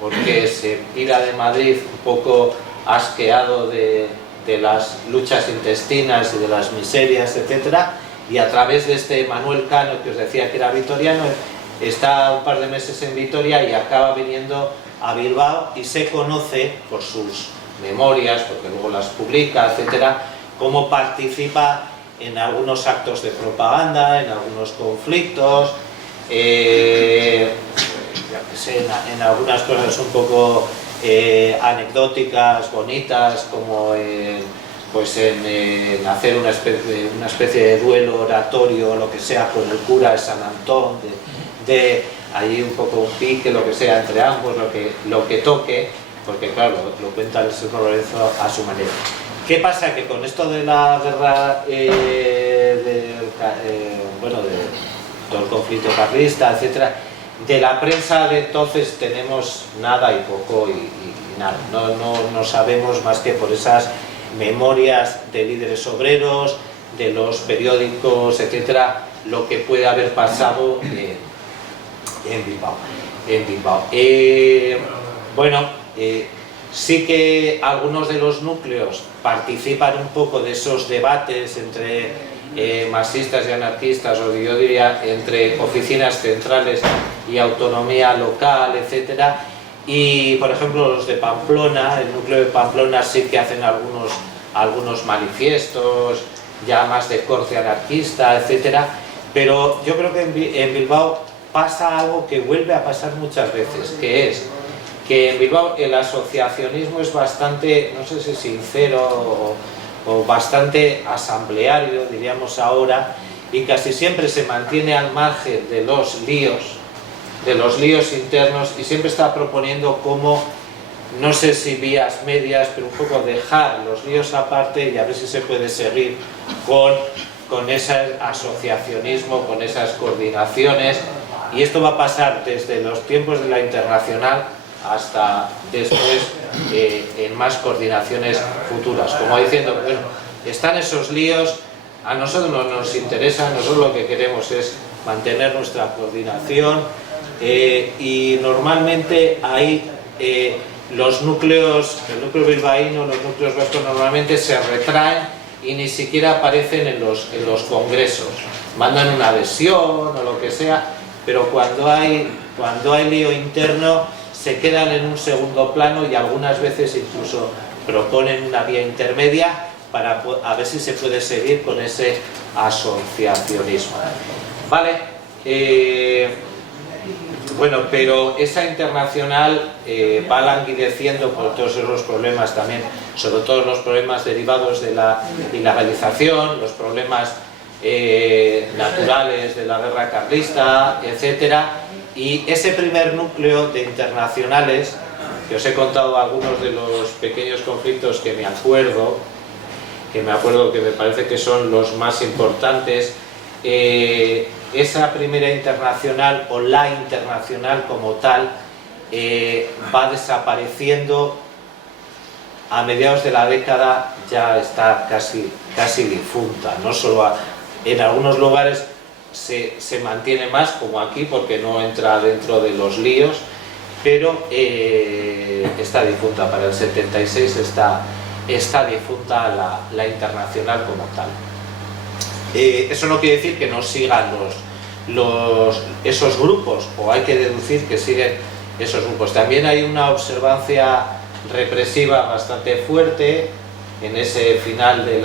porque se pira de Madrid un poco asqueado de las luchas intestinas y de las miserias, etcétera, y a través de este Manuel Cano, que os decía que era vitoriano, está un par de meses en Vitoria y acaba viniendo a Bilbao, y se conoce por sus memorias, porque luego las publica, etcétera, cómo participa en algunos actos de propaganda, en algunos conflictos, en algunas cosas un poco anecdóticas, bonitas, como en hacer una especie de duelo oratorio o lo que sea con el cura de San Antón, de allí un poco un pique, lo que sea entre ambos, lo que toque, porque claro, lo cuenta el señor Lorenzo a su manera. ¿Qué pasa? Que con esto de la guerra, de todo el conflicto carlista, etcétera, de la prensa de entonces tenemos nada y poco y nada. No sabemos más que por esas memorias de líderes obreros, de los periódicos, etcétera, lo que puede haber pasado en Bilbao. Sí que algunos de los núcleos participan un poco de esos debates entre marxistas y anarquistas, o yo diría entre oficinas centrales y autonomía local, etcétera. Y por ejemplo los de Pamplona, el núcleo de Pamplona, sí que hacen algunos manifiestos, ya más de corte anarquista, etcétera, pero yo creo que en Bilbao pasa algo que vuelve a pasar muchas veces, que es que en Bilbao el asociacionismo es bastante, no sé si sincero o bastante asambleario, diríamos ahora, y casi siempre se mantiene al margen de los líos internos, y siempre está proponiendo cómo, no sé si vías medias, pero un poco dejar los líos aparte y a ver si se puede seguir con ese asociacionismo, con esas coordinaciones, y esto va a pasar desde los tiempos de la Internacional hasta después en más coordinaciones futuras, como diciendo, bueno, están esos líos, a nosotros no nos interesa, nosotros lo que queremos es mantener nuestra coordinación, y normalmente ahí los núcleos, el núcleo bilbaíno, los núcleos vascos normalmente se retraen y ni siquiera aparecen en los congresos, mandan una adhesión o lo que sea, pero cuando hay lío interno se quedan en un segundo plano y algunas veces incluso proponen una vía intermedia para a ver si se puede seguir con ese asociacionismo. Vale, bueno, pero esa Internacional va languideciendo por todos esos problemas también, sobre todo los problemas derivados de la ilegalización, los problemas naturales de la guerra carlista, etcétera, y ese primer núcleo de internacionales, que os he contado algunos de los pequeños conflictos que me acuerdo que me parece que son los más importantes, esa primera internacional o la internacional como tal va desapareciendo a mediados de la década, ya está casi difunta, no solo en algunos lugares se mantiene más, como aquí, porque no entra dentro de los líos, pero está difunta. Para el 76 está difunta la Internacional como tal. Eso no quiere decir que no sigan esos grupos, o hay que deducir que siguen esos grupos. También hay una observancia represiva bastante fuerte en ese final de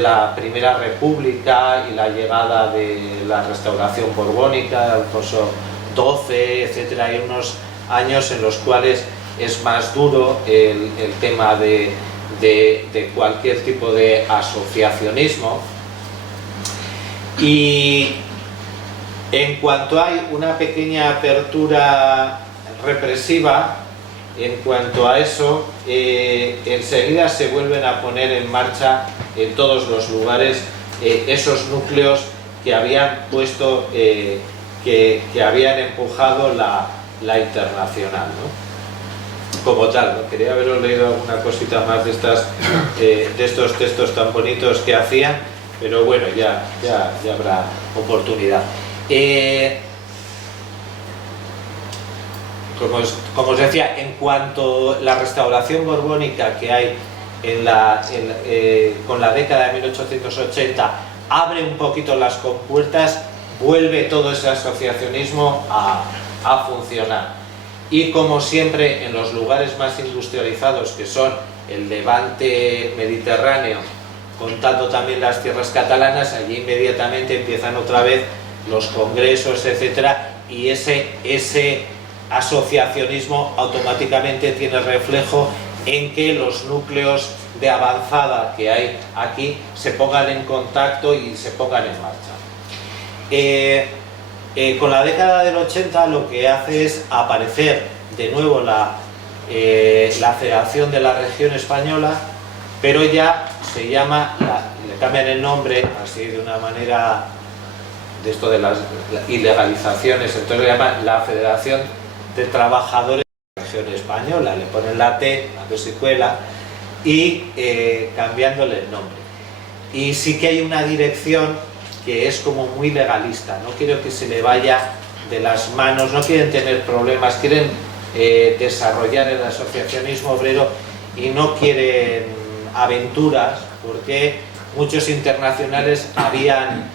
la Primera República y la llegada de la restauración borbónica, Alfonso XII, etc. Hay unos años en los cuales es más duro el tema de cualquier tipo de asociacionismo, y en cuanto hay una pequeña apertura represiva, en cuanto a eso, enseguida se vuelven a poner en marcha en todos los lugares esos núcleos que habían puesto, que habían empujado la Internacional, ¿no? Como tal, ¿no? Quería haberos leído alguna cosita más de estos textos tan bonitos que hacían, pero bueno, ya habrá oportunidad. Como os decía, en cuanto a la restauración borbónica que hay con la década de 1880 abre un poquito las compuertas, vuelve todo ese asociacionismo a funcionar. Y como siempre, en los lugares más industrializados, que son el Levante mediterráneo, contando también las tierras catalanas, allí inmediatamente empiezan otra vez los congresos, etcétera, y ese asociacionismo automáticamente tiene reflejo en que los núcleos de avanzada que hay aquí se pongan en contacto y se pongan en marcha. Con la década del 80 lo que hace es aparecer de nuevo la Federación de la Región Española, pero ya se llama, le cambian el nombre así de una manera, de esto de las ilegalizaciones, entonces le llaman la Federación de Trabajadores de la Región Española, le ponen la T, a ver si cuela, y cambiándole el nombre. Y sí que hay una dirección que es como muy legalista, no quiero que se le vaya de las manos, no quieren tener problemas, quieren desarrollar el asociacionismo obrero y no quieren aventuras, porque muchos internacionales habían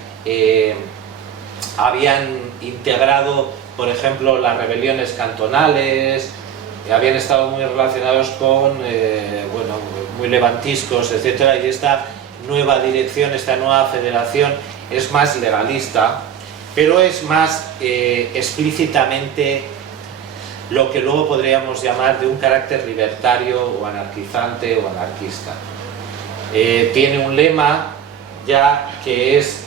integrado, por ejemplo, las rebeliones cantonales, habían estado muy relacionados con, bueno, muy levantiscos, etcétera, y esta nueva dirección, esta nueva federación, es más legalista, pero es más explícitamente lo que luego podríamos llamar de un carácter libertario o anarquizante o anarquista. Tiene un lema ya que es,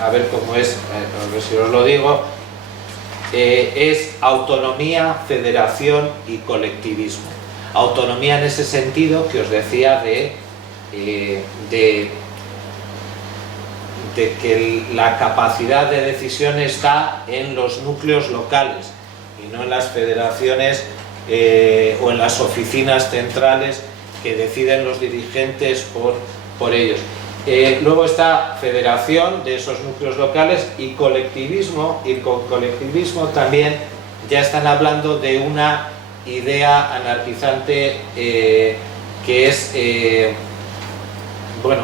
a ver cómo es, a ver si os lo digo, es autonomía, federación y colectivismo. Autonomía en ese sentido que os decía de que la capacidad de decisión está en los núcleos locales y no en las federaciones o en las oficinas centrales que deciden los dirigentes por ellos. Luego está federación de esos núcleos locales y colectivismo, y con colectivismo también ya están hablando de una idea anarquizante que es, bueno,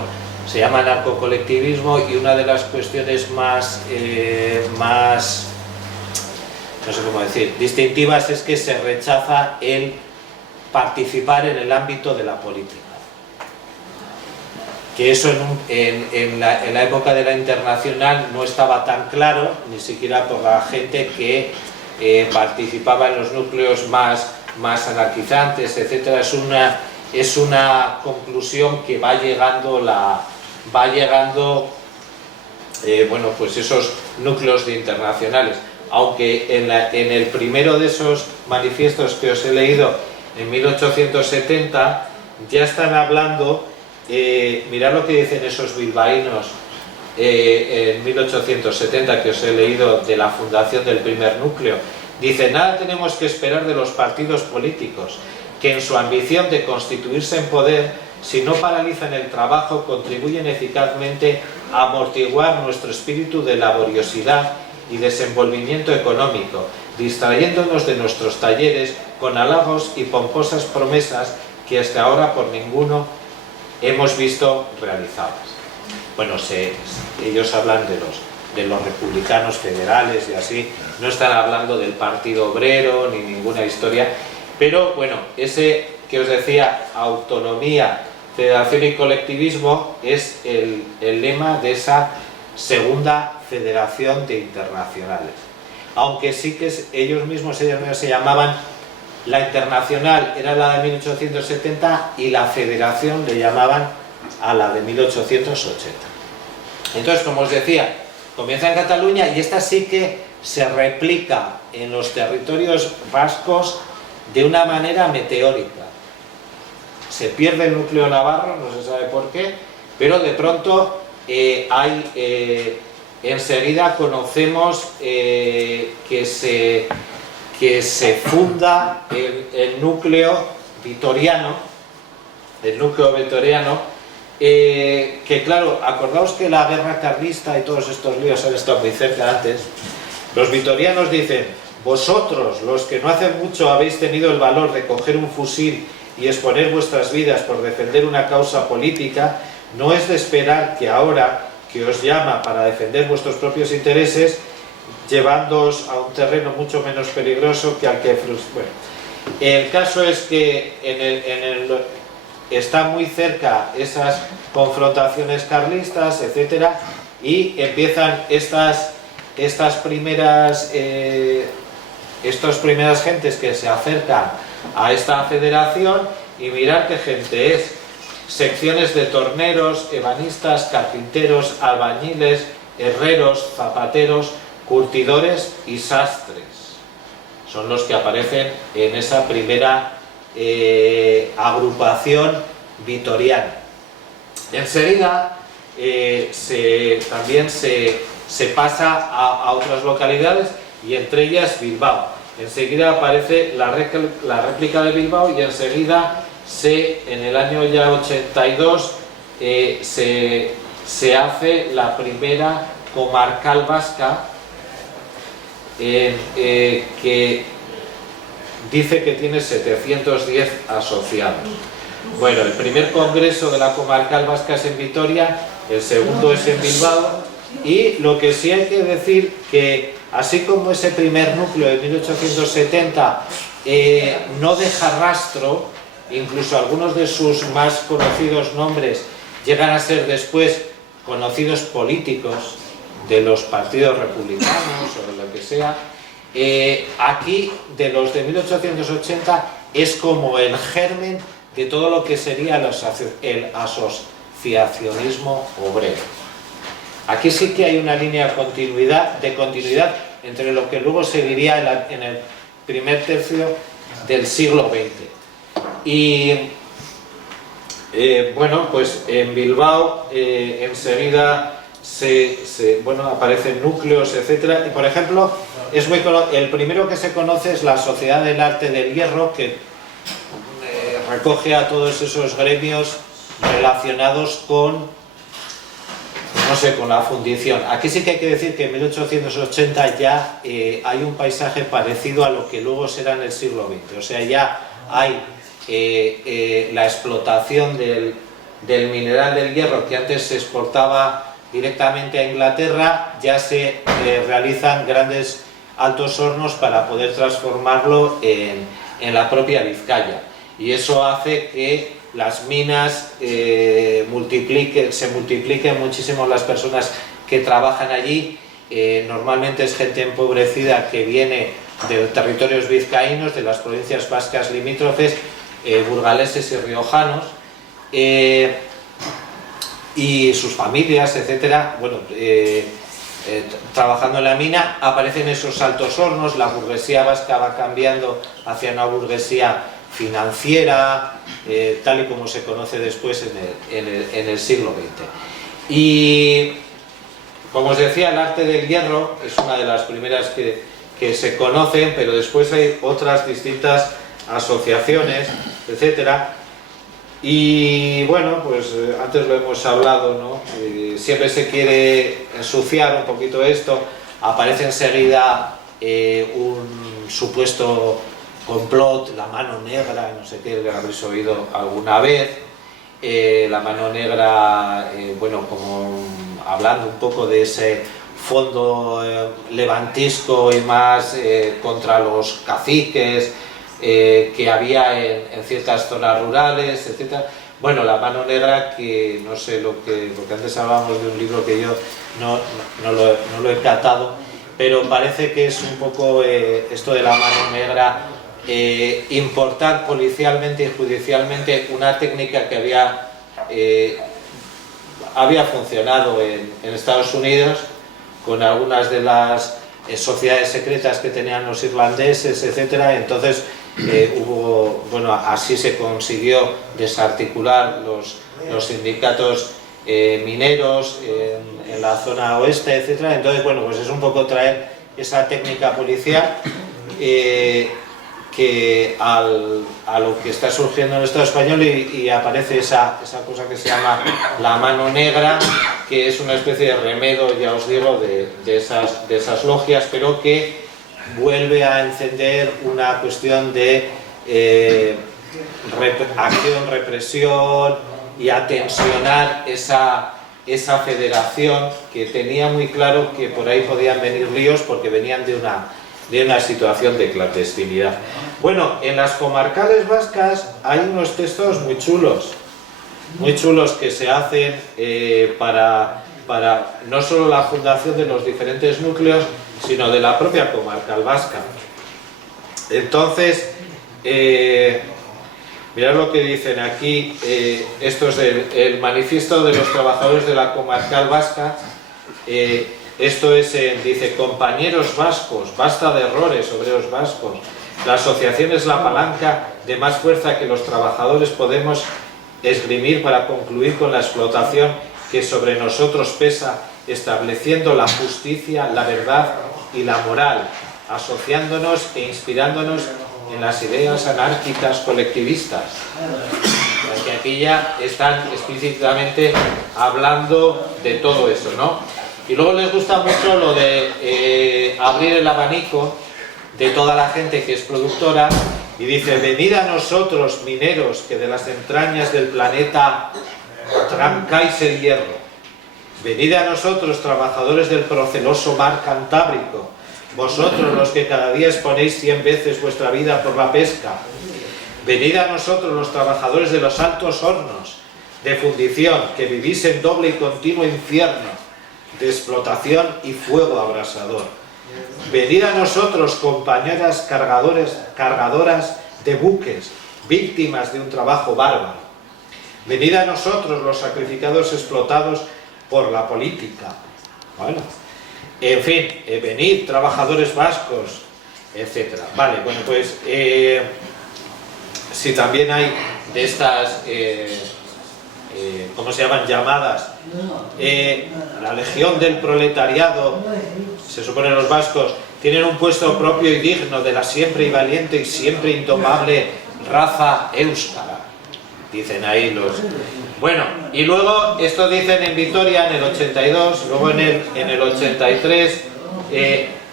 se llama anarcocolectivismo, y una de las cuestiones más, no sé cómo decir, distintivas es que se rechaza el participar en el ámbito de la política. Que eso en la época de la Internacional no estaba tan claro, ni siquiera por la gente que participaba en los núcleos más anarquizantes, etc. Es una conclusión que va llegando bueno, pues esos núcleos de internacionales. Aunque en el primero de esos manifiestos que os he leído, en 1870, ya están hablando, mirad lo que dicen esos bilbaínos en 1870 que os he leído, de la fundación del primer núcleo. Dice: nada tenemos que esperar de los partidos políticos, que en su ambición de constituirse en poder, si no paralizan el trabajo, contribuyen eficazmente a amortiguar nuestro espíritu de laboriosidad y desenvolvimiento económico, distrayéndonos de nuestros talleres con halagos y pomposas promesas que hasta ahora por ninguno hemos visto realizadas. Bueno, ellos hablan de los republicanos federales y así, no están hablando del Partido Obrero ni ninguna historia, pero bueno, ese que os decía, autonomía, federación y colectivismo, es el lema de esa segunda federación de internacionales. Aunque sí que ellos mismos se llamaban, la internacional era la de 1870 y la federación le llamaban a la de 1880. Entonces, como os decía, comienza en Cataluña y esta sí que se replica en los territorios vascos de una manera meteórica. Se pierde el núcleo navarro, no se sabe por qué, pero de pronto enseguida conocemos que se funda el núcleo vitoriano, que claro, acordaos que la guerra carlista y todos estos líos han estado muy cerca antes. Los vitorianos dicen: vosotros, los que no hace mucho habéis tenido el valor de coger un fusil y exponer vuestras vidas por defender una causa política, no es de esperar que ahora que os llama para defender vuestros propios intereses, llevándoos a un terreno mucho menos peligroso que al que... Bueno, el caso es que está muy cerca esas confrontaciones carlistas, etcétera, y empiezan estas primeras gentes que se acercan a esta federación, y mirad qué gente es: secciones de torneros, ebanistas, carpinteros, albañiles, herreros, zapateros, curtidores y sastres. Son los que aparecen en esa primera agrupación vitoriana. Enseguida también se pasa a otras localidades, y entre ellas Bilbao. Enseguida aparece la réplica de Bilbao, y enseguida en el año ya 82 se hace la primera comarcal vasca, que dice que tiene 710 asociados. Bueno, el primer congreso de la comarcal vasca es en Vitoria, el segundo es en Bilbao, y lo que sí hay que decir que así como ese primer núcleo de 1870 no deja rastro, incluso algunos de sus más conocidos nombres llegan a ser después conocidos políticos de los partidos republicanos o de lo que sea. Aquí, de los de 1880, es como el germen de todo lo que sería el asociacionismo obrero. Aquí sí que hay una línea de continuidad entre lo que luego seguiría en el primer tercio del siglo XX. Y bueno, pues en Bilbao enseguida aparecen núcleos, etcétera. Y por ejemplo, el primero que se conoce es la Sociedad del Arte del Hierro, que recoge a todos esos gremios relacionados con, no sé, con la fundición. Aquí sí que hay que decir que en 1880 ya hay un paisaje parecido a lo que luego será en el siglo XX. O sea, ya hay la explotación del mineral del hierro, que antes se exportaba directamente a Inglaterra, ya se realizan grandes altos hornos para poder transformarlo en la propia Vizcaya. Y eso hace que las minas se multipliquen muchísimo las personas que trabajan allí. Normalmente es gente empobrecida que viene de territorios vizcaínos, de las provincias vascas limítrofes, burgaleses y riojanos, y sus familias, etcétera. Bueno, trabajando en la mina, aparecen esos altos hornos, la burguesía vasca va cambiando hacia una burguesía financiera, tal y como se conoce después en el siglo XX. Y como os decía, el arte del hierro es una de las primeras que se conocen, pero después hay otras distintas asociaciones, etcétera. Y bueno, pues antes lo hemos hablado, ¿no? Siempre se quiere ensuciar un poquito esto, aparece enseguida un supuesto complot, la mano negra, no sé qué, lo habréis oído alguna vez. La mano negra, bueno, como hablando un poco de ese fondo levantisco y más contra los caciques que había en ciertas zonas rurales, etc. Bueno, la mano negra, que no sé porque antes hablábamos de un libro que yo no lo he catado, pero parece que es un poco esto de la mano negra, importar policialmente y judicialmente una técnica que había funcionado en Estados Unidos con algunas de las sociedades secretas que tenían los irlandeses, etcétera. Entonces bueno, así se consiguió desarticular los sindicatos mineros en la zona oeste, etcétera. Entonces, bueno, pues es un poco traer esa técnica policial que a lo que está surgiendo en el Estado español, y aparece esa cosa que se llama la mano negra, que es una especie de remedo, ya os digo, de esas logias, pero que vuelve a encender una cuestión de acción, represión, y a tensionar esa federación, que tenía muy claro que por ahí podían venir líos porque venían de una situación de clandestinidad. Bueno, en las comarcales vascas hay unos textos muy chulos que se hacen para no solo la fundación de los diferentes núcleos, sino de la propia comarcal vasca. Entonces, mirad lo que dicen aquí. Esto es el manifiesto de los trabajadores de la comarcal vasca. Esto es, dice: compañeros vascos, basta de errores, obreros vascos. La asociación es la palanca de más fuerza que los trabajadores podemos esgrimir para concluir con la explotación que sobre nosotros pesa, estableciendo la justicia, la verdad y la moral, asociándonos e inspirándonos en las ideas anárquicas colectivistas. Porque aquí ya están explícitamente hablando de todo eso, ¿no? Y luego les gusta mucho lo de abrir el abanico de toda la gente que es productora, y dice: venid a nosotros, mineros, que de las entrañas del planeta trancáis el hierro. Venid a nosotros, trabajadores del proceloso mar Cantábrico, vosotros los que cada día exponéis 100 veces vuestra vida por la pesca. Venid a nosotros, los trabajadores de los altos hornos, de fundición, que vivís en doble y continuo infierno de explotación y fuego abrasador. Venid a nosotros, compañeras cargadoras de buques, víctimas de un trabajo bárbaro. Venid a nosotros, los sacrificados explotados por la política. Bueno, en fin, venid, trabajadores vascos, etc. Vale, bueno, pues si también hay de estas, ¿cómo se llaman? Llamadas, la legión del proletariado, se supone los vascos, tienen un puesto propio y digno de la siempre y valiente y siempre indomable raza éuskara. Dicen ahí los... Bueno, y luego esto dicen en Vitoria en el 82, luego en el 83,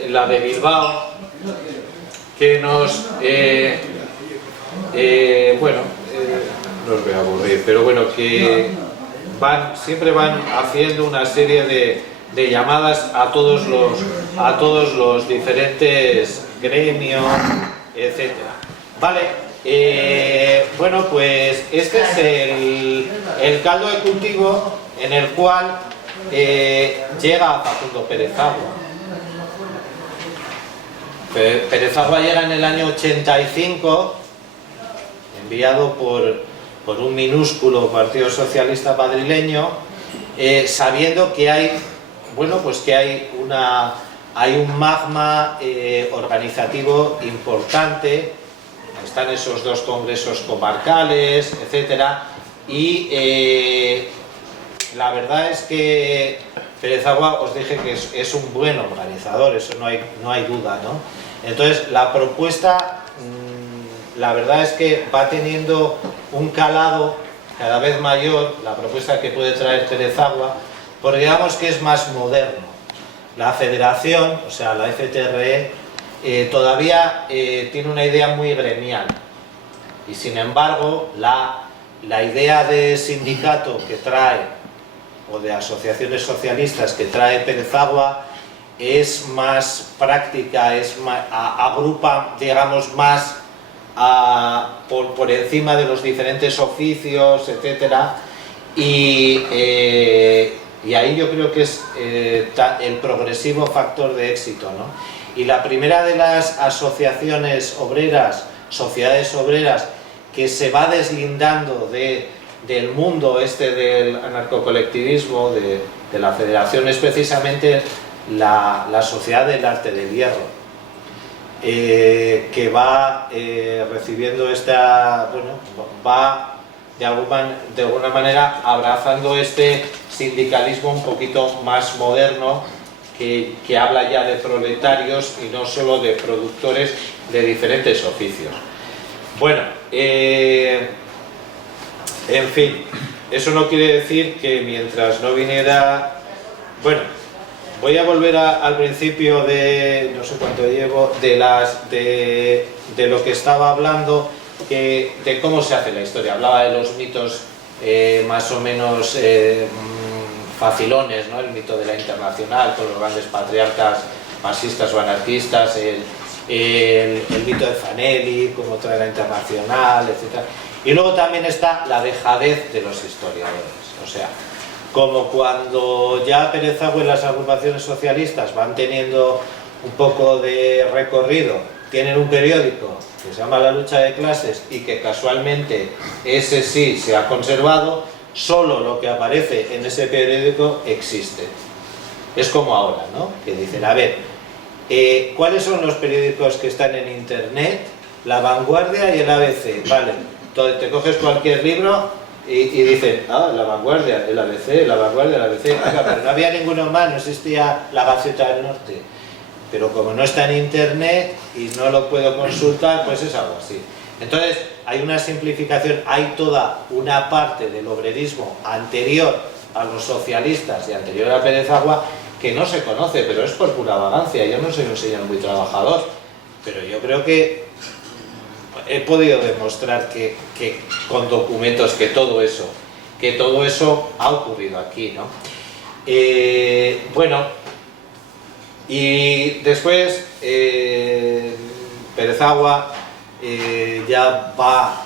la de Bilbao, que nos... bueno, no os voy a aburrir, pero bueno, que siempre van haciendo una serie de llamadas a todos los diferentes gremios, etcétera. Vale. Bueno, pues este es el caldo de cultivo en el cual llega Facundo Pérez Agua. Pérez Agua llega en el año 85, enviado por un minúsculo Partido Socialista madrileño, sabiendo que hay, bueno, pues que hay un magma organizativo importante. Están esos dos congresos comarcales, etcétera, y la verdad es que Pérez Agua, os dije que es un buen organizador, eso no hay duda, ¿no? Entonces, la propuesta, la verdad es que va teniendo un calado cada vez mayor, la propuesta que puede traer Pérez Agua, porque digamos que es más moderno. La federación, o sea, la FTRE, todavía tiene una idea muy gremial y sin embargo la idea de sindicato que trae o de asociaciones socialistas que trae Pérez Agua es más práctica, agrupa, digamos, más por encima de los diferentes oficios, etcétera, y ahí yo creo que es el progresivo factor de éxito, ¿no? Y la primera de las asociaciones obreras, sociedades obreras, que se va deslindando del mundo del anarcocolectivismo, de la federación, es precisamente la Sociedad del Arte del Hierro, que va recibiendo va de alguna manera abrazando este sindicalismo un poquito más moderno, que habla ya de proletarios y no solo de productores de diferentes oficios. Bueno, en fin, eso no quiere decir que mientras no viniera... Bueno, voy a volver al principio de... no sé cuánto llevo, de lo que estaba hablando, de cómo se hace la historia. Hablaba de los mitos más o menos... facilones, ¿no? El mito de la Internacional con los grandes patriarcas marxistas o anarquistas, el mito de Fanelli, cómo trae la Internacional, etc. Y luego también está la dejadez de los historiadores, o sea, como cuando ya Pérez Agua y las agrupaciones socialistas van teniendo un poco de recorrido, tienen un periódico que se llama La Lucha de Clases y que casualmente ese sí se ha conservado. Solo lo que aparece en ese periódico existe. Es como ahora, ¿no? Que dicen, a ver, ¿cuáles son los periódicos que están en internet? La Vanguardia y el ABC, vale. Entonces te coges cualquier libro y dicen, La Vanguardia, el ABC, la Vanguardia, el ABC. Oiga, pero no había ninguno más, no existía la Gaceta del Norte. Pero como no está en internet y no lo puedo consultar, pues es algo así. Entonces, hay una simplificación, hay toda una parte del obrerismo anterior a los socialistas y anterior a Pérez Agua que no se conoce, pero es por pura vagancia. Yo no soy un señor muy trabajador, pero yo creo que he podido demostrar que con documentos que todo eso ha ocurrido aquí, ¿no? Bueno, y después Pérez Agua ya va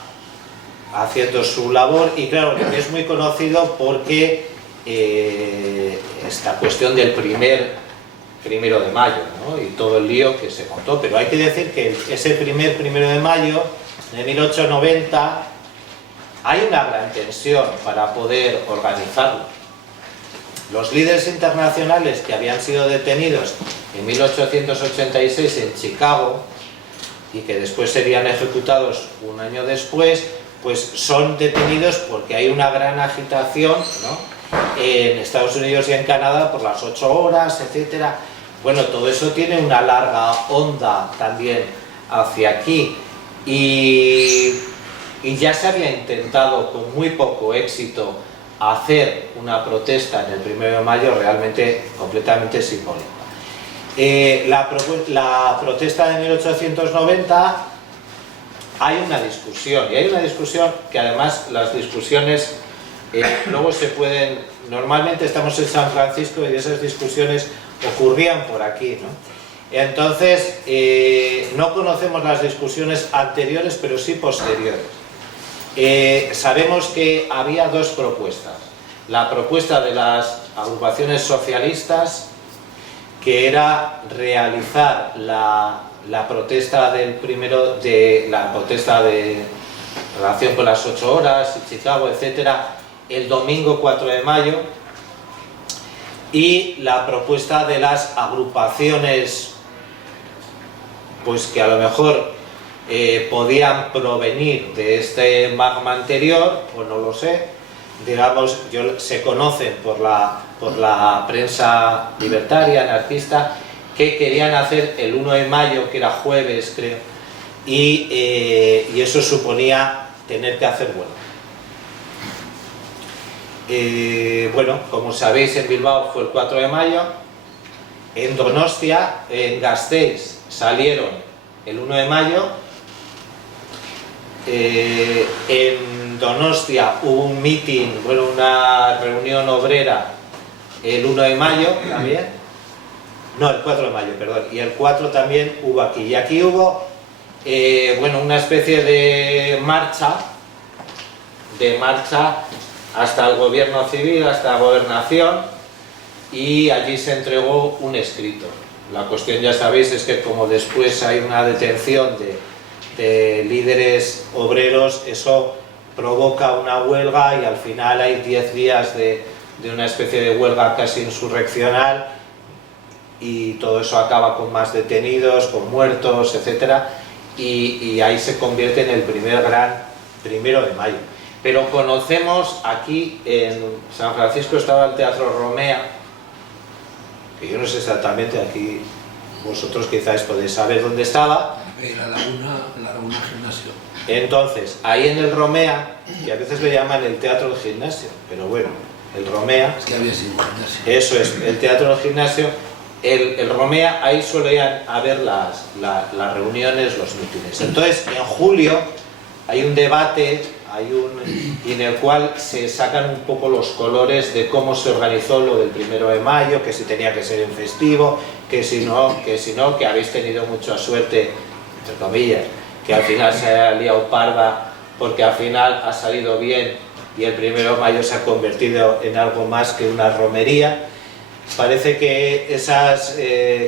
haciendo su labor, y claro, es muy conocido porque esta cuestión del primero de mayo, ¿no? Y todo el lío que se montó, pero hay que decir que ese primero de mayo de 1890 hay una gran tensión para poder organizarlo. Los líderes internacionales que habían sido detenidos en 1886 en Chicago y que después serían ejecutados un año después, pues son detenidos porque hay una gran agitación, ¿no?, en Estados Unidos y en Canadá por las 8 horas, etcétera. Bueno, todo eso tiene una larga onda también hacia aquí, y ya se había intentado con muy poco éxito hacer una protesta en el 1 de mayo realmente completamente simbólica. La protesta de 1890, hay una discusión, y hay una discusión que además las discusiones luego se pueden, normalmente estamos en San Francisco y esas discusiones ocurrían por aquí, ¿no? Entonces, no conocemos las discusiones anteriores, pero sí posteriores. Sabemos que había dos propuestas. La propuesta de las agrupaciones socialistas, que era realizar la protesta del protesta de relación con las 8 horas y Chicago, etcétera, el domingo 4 de mayo, y la propuesta de las agrupaciones, pues que a lo mejor podían provenir de este magma anterior, o no lo sé, digamos, se conocen por la prensa libertaria, anarquista, que querían hacer el 1 de mayo, que era jueves, creo, y eso suponía tener que hacer huelga. Bueno, como sabéis, en Bilbao fue el 4 de mayo, en Donostia, en Gasteiz, salieron el 1 de mayo, en Donostia hubo un meeting, bueno, una reunión obrera el 1 de mayo también, no, el 4 de mayo, perdón, y el 4 también hubo aquí, y aquí hubo, bueno, una especie de marcha hasta el gobierno civil, hasta la gobernación, y allí se entregó un escrito. La cuestión, ya sabéis, es que como después hay una detención de líderes obreros, eso provoca una huelga y al final hay 10 días de una especie de huelga casi insurreccional, y todo eso acaba con más detenidos, con muertos, etcétera, y ahí se convierte en el primer gran 1 de mayo. Pero conocemos aquí en San Francisco estaba el Teatro Romea, que yo no sé exactamente, aquí vosotros quizás podéis saber dónde estaba. La Laguna Gimnasio. Entonces, ahí en el Romea, que a veces le llaman el Teatro del Gimnasio, pero bueno, el Romea... Es que había sin gimnasio. Eso es, el Teatro del Gimnasio, el Romea, ahí solían haber las reuniones, los mítines. Entonces, en julio hay un debate, en el cual se sacan un poco los colores de cómo se organizó lo del 1 de mayo, que si tenía que ser en festivo, que si no, que habéis tenido mucha suerte, entre comillas, que al final se ha liado parda, porque al final ha salido bien y el 1 de mayo se ha convertido en algo más que una romería. Parece que esas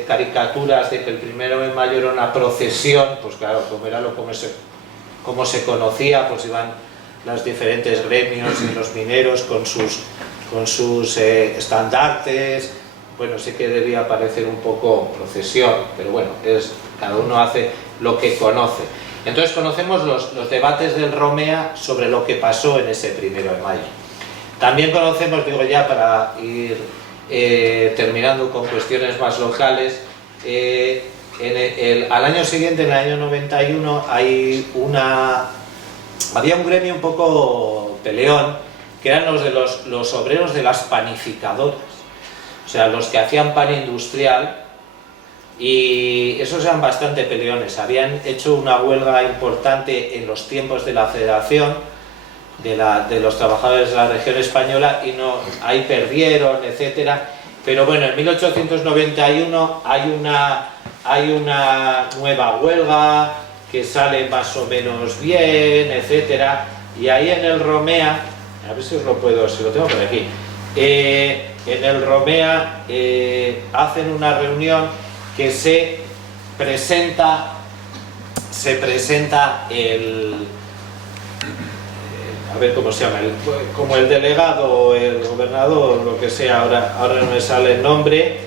caricaturas de que el 1 de mayo era una procesión, pues claro, como se conocía, pues iban los diferentes gremios y los mineros con sus estandartes. Bueno, sí que debía parecer un poco procesión, pero bueno, cada uno hace lo que conoce. Entonces conocemos los debates del Romea sobre lo que pasó en ese 1 de mayo. También conocemos, digo ya para ir terminando con cuestiones más locales, al año siguiente, en el año 91, había un gremio un poco peleón, que eran los obreros de las panificadoras, o sea, los que hacían pan industrial, y esos eran bastante peleones. Habían hecho una huelga importante en los tiempos de la Federación de los trabajadores de la región española, y ahí perdieron, etcétera. Pero bueno, en 1891 hay una nueva huelga que sale más o menos bien, etcétera. y ahí en el Romea, a ver si os lo puedo, si lo tengo por aquí, en el Romea hacen una reunión que se presenta a ver cómo se llama, como el delegado o el gobernador, lo que sea, ahora no me sale el nombre,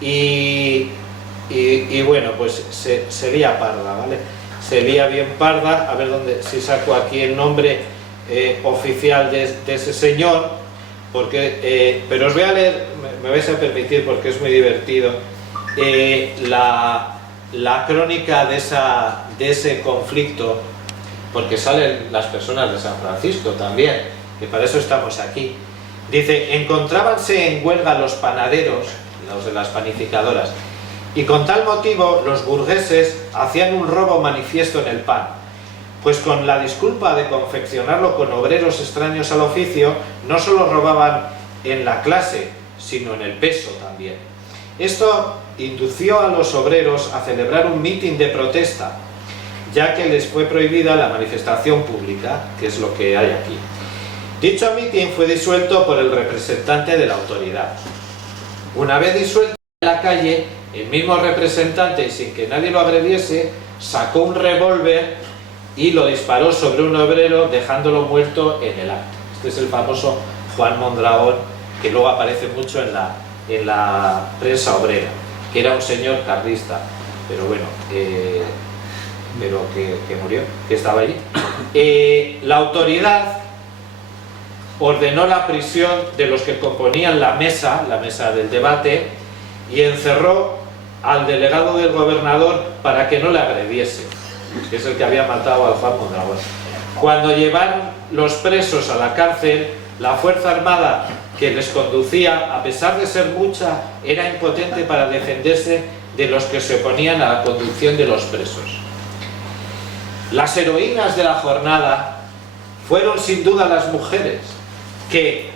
y bueno, pues se lía parda, ¿vale? Se lía bien parda, a ver si saco aquí el nombre oficial de ese señor, porque, pero os voy a leer, me vais a permitir porque es muy divertido, la crónica de ese conflicto, porque salen las personas de San Francisco también, que para eso estamos aquí. Dice: encontrábanse en huelga los panaderos, los de las panificadoras, y con tal motivo los burgueses hacían un robo manifiesto en el pan, pues con la disculpa de confeccionarlo con obreros extraños al oficio, no solo robaban en la clase, sino en el peso también. Esto indució a los obreros a celebrar un mitin de protesta, ya que les fue prohibida la manifestación pública, que es lo que hay aquí. Dicho mitin fue disuelto por el representante de la autoridad. Una vez disuelto en la calle, el mismo representante, y sin que nadie lo agrediese, sacó un revólver y lo disparó sobre un obrero, dejándolo muerto en el acto. Este es el famoso Juan Mondragón, que luego aparece mucho en la prensa obrera, que era un señor carlista, pero bueno, pero que murió, que estaba allí. La autoridad ordenó la prisión de los que componían la mesa del debate, y encerró al delegado del gobernador para que no le agrediese, que es el que había matado al Juan Mondragón. Cuando llevaron los presos a la cárcel, la fuerza armada que les conducía, a pesar de ser mucha, era impotente para defenderse de los que se oponían a la conducción de los presos. Las heroínas de la jornada fueron sin duda las mujeres, que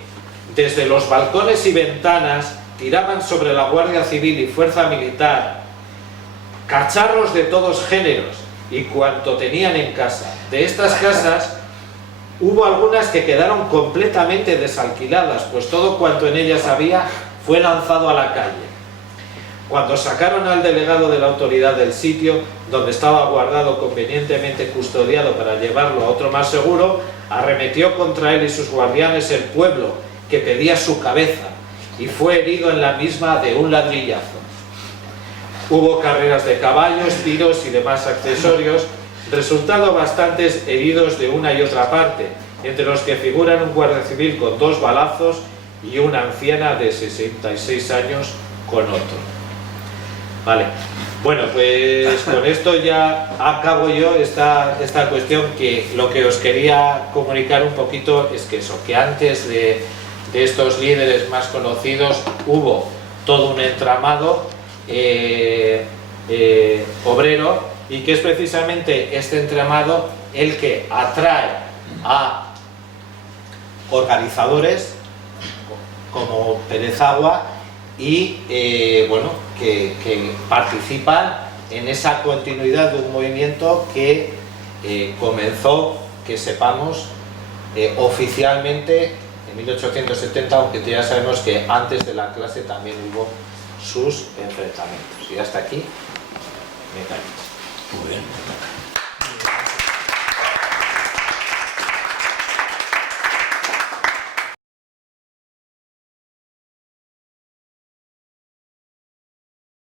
desde los balcones y ventanas tiraban sobre la Guardia Civil y Fuerza Militar cacharros de todos géneros y cuanto tenían en casa. De estas casas hubo algunas que quedaron completamente desalquiladas, pues todo cuanto en ellas había fue lanzado a la calle. Cuando sacaron al delegado de la autoridad del sitio, donde estaba guardado convenientemente custodiado para llevarlo a otro más seguro, arremetió contra él y sus guardianes el pueblo, que pedía su cabeza, y fue herido en la misma de un ladrillazo. Hubo carreras de caballos, tiros y demás accesorios, resultando bastantes heridos de una y otra parte, entre los que figuran un guardia civil con 2 balazos y una anciana de 66 años con otro. Vale, bueno, pues con esto ya acabo yo esta cuestión, que lo que os quería comunicar un poquito es que eso, que antes de estos líderes más conocidos hubo todo un entramado obrero, y que es precisamente este entramado el que atrae a organizadores como Pérez Agua y bueno, que participan en esa continuidad de un movimiento que comenzó, que sepamos, oficialmente en 1870, aunque ya sabemos que antes de la clase también hubo sus enfrentamientos. Y hasta aquí me callo. Muy bien.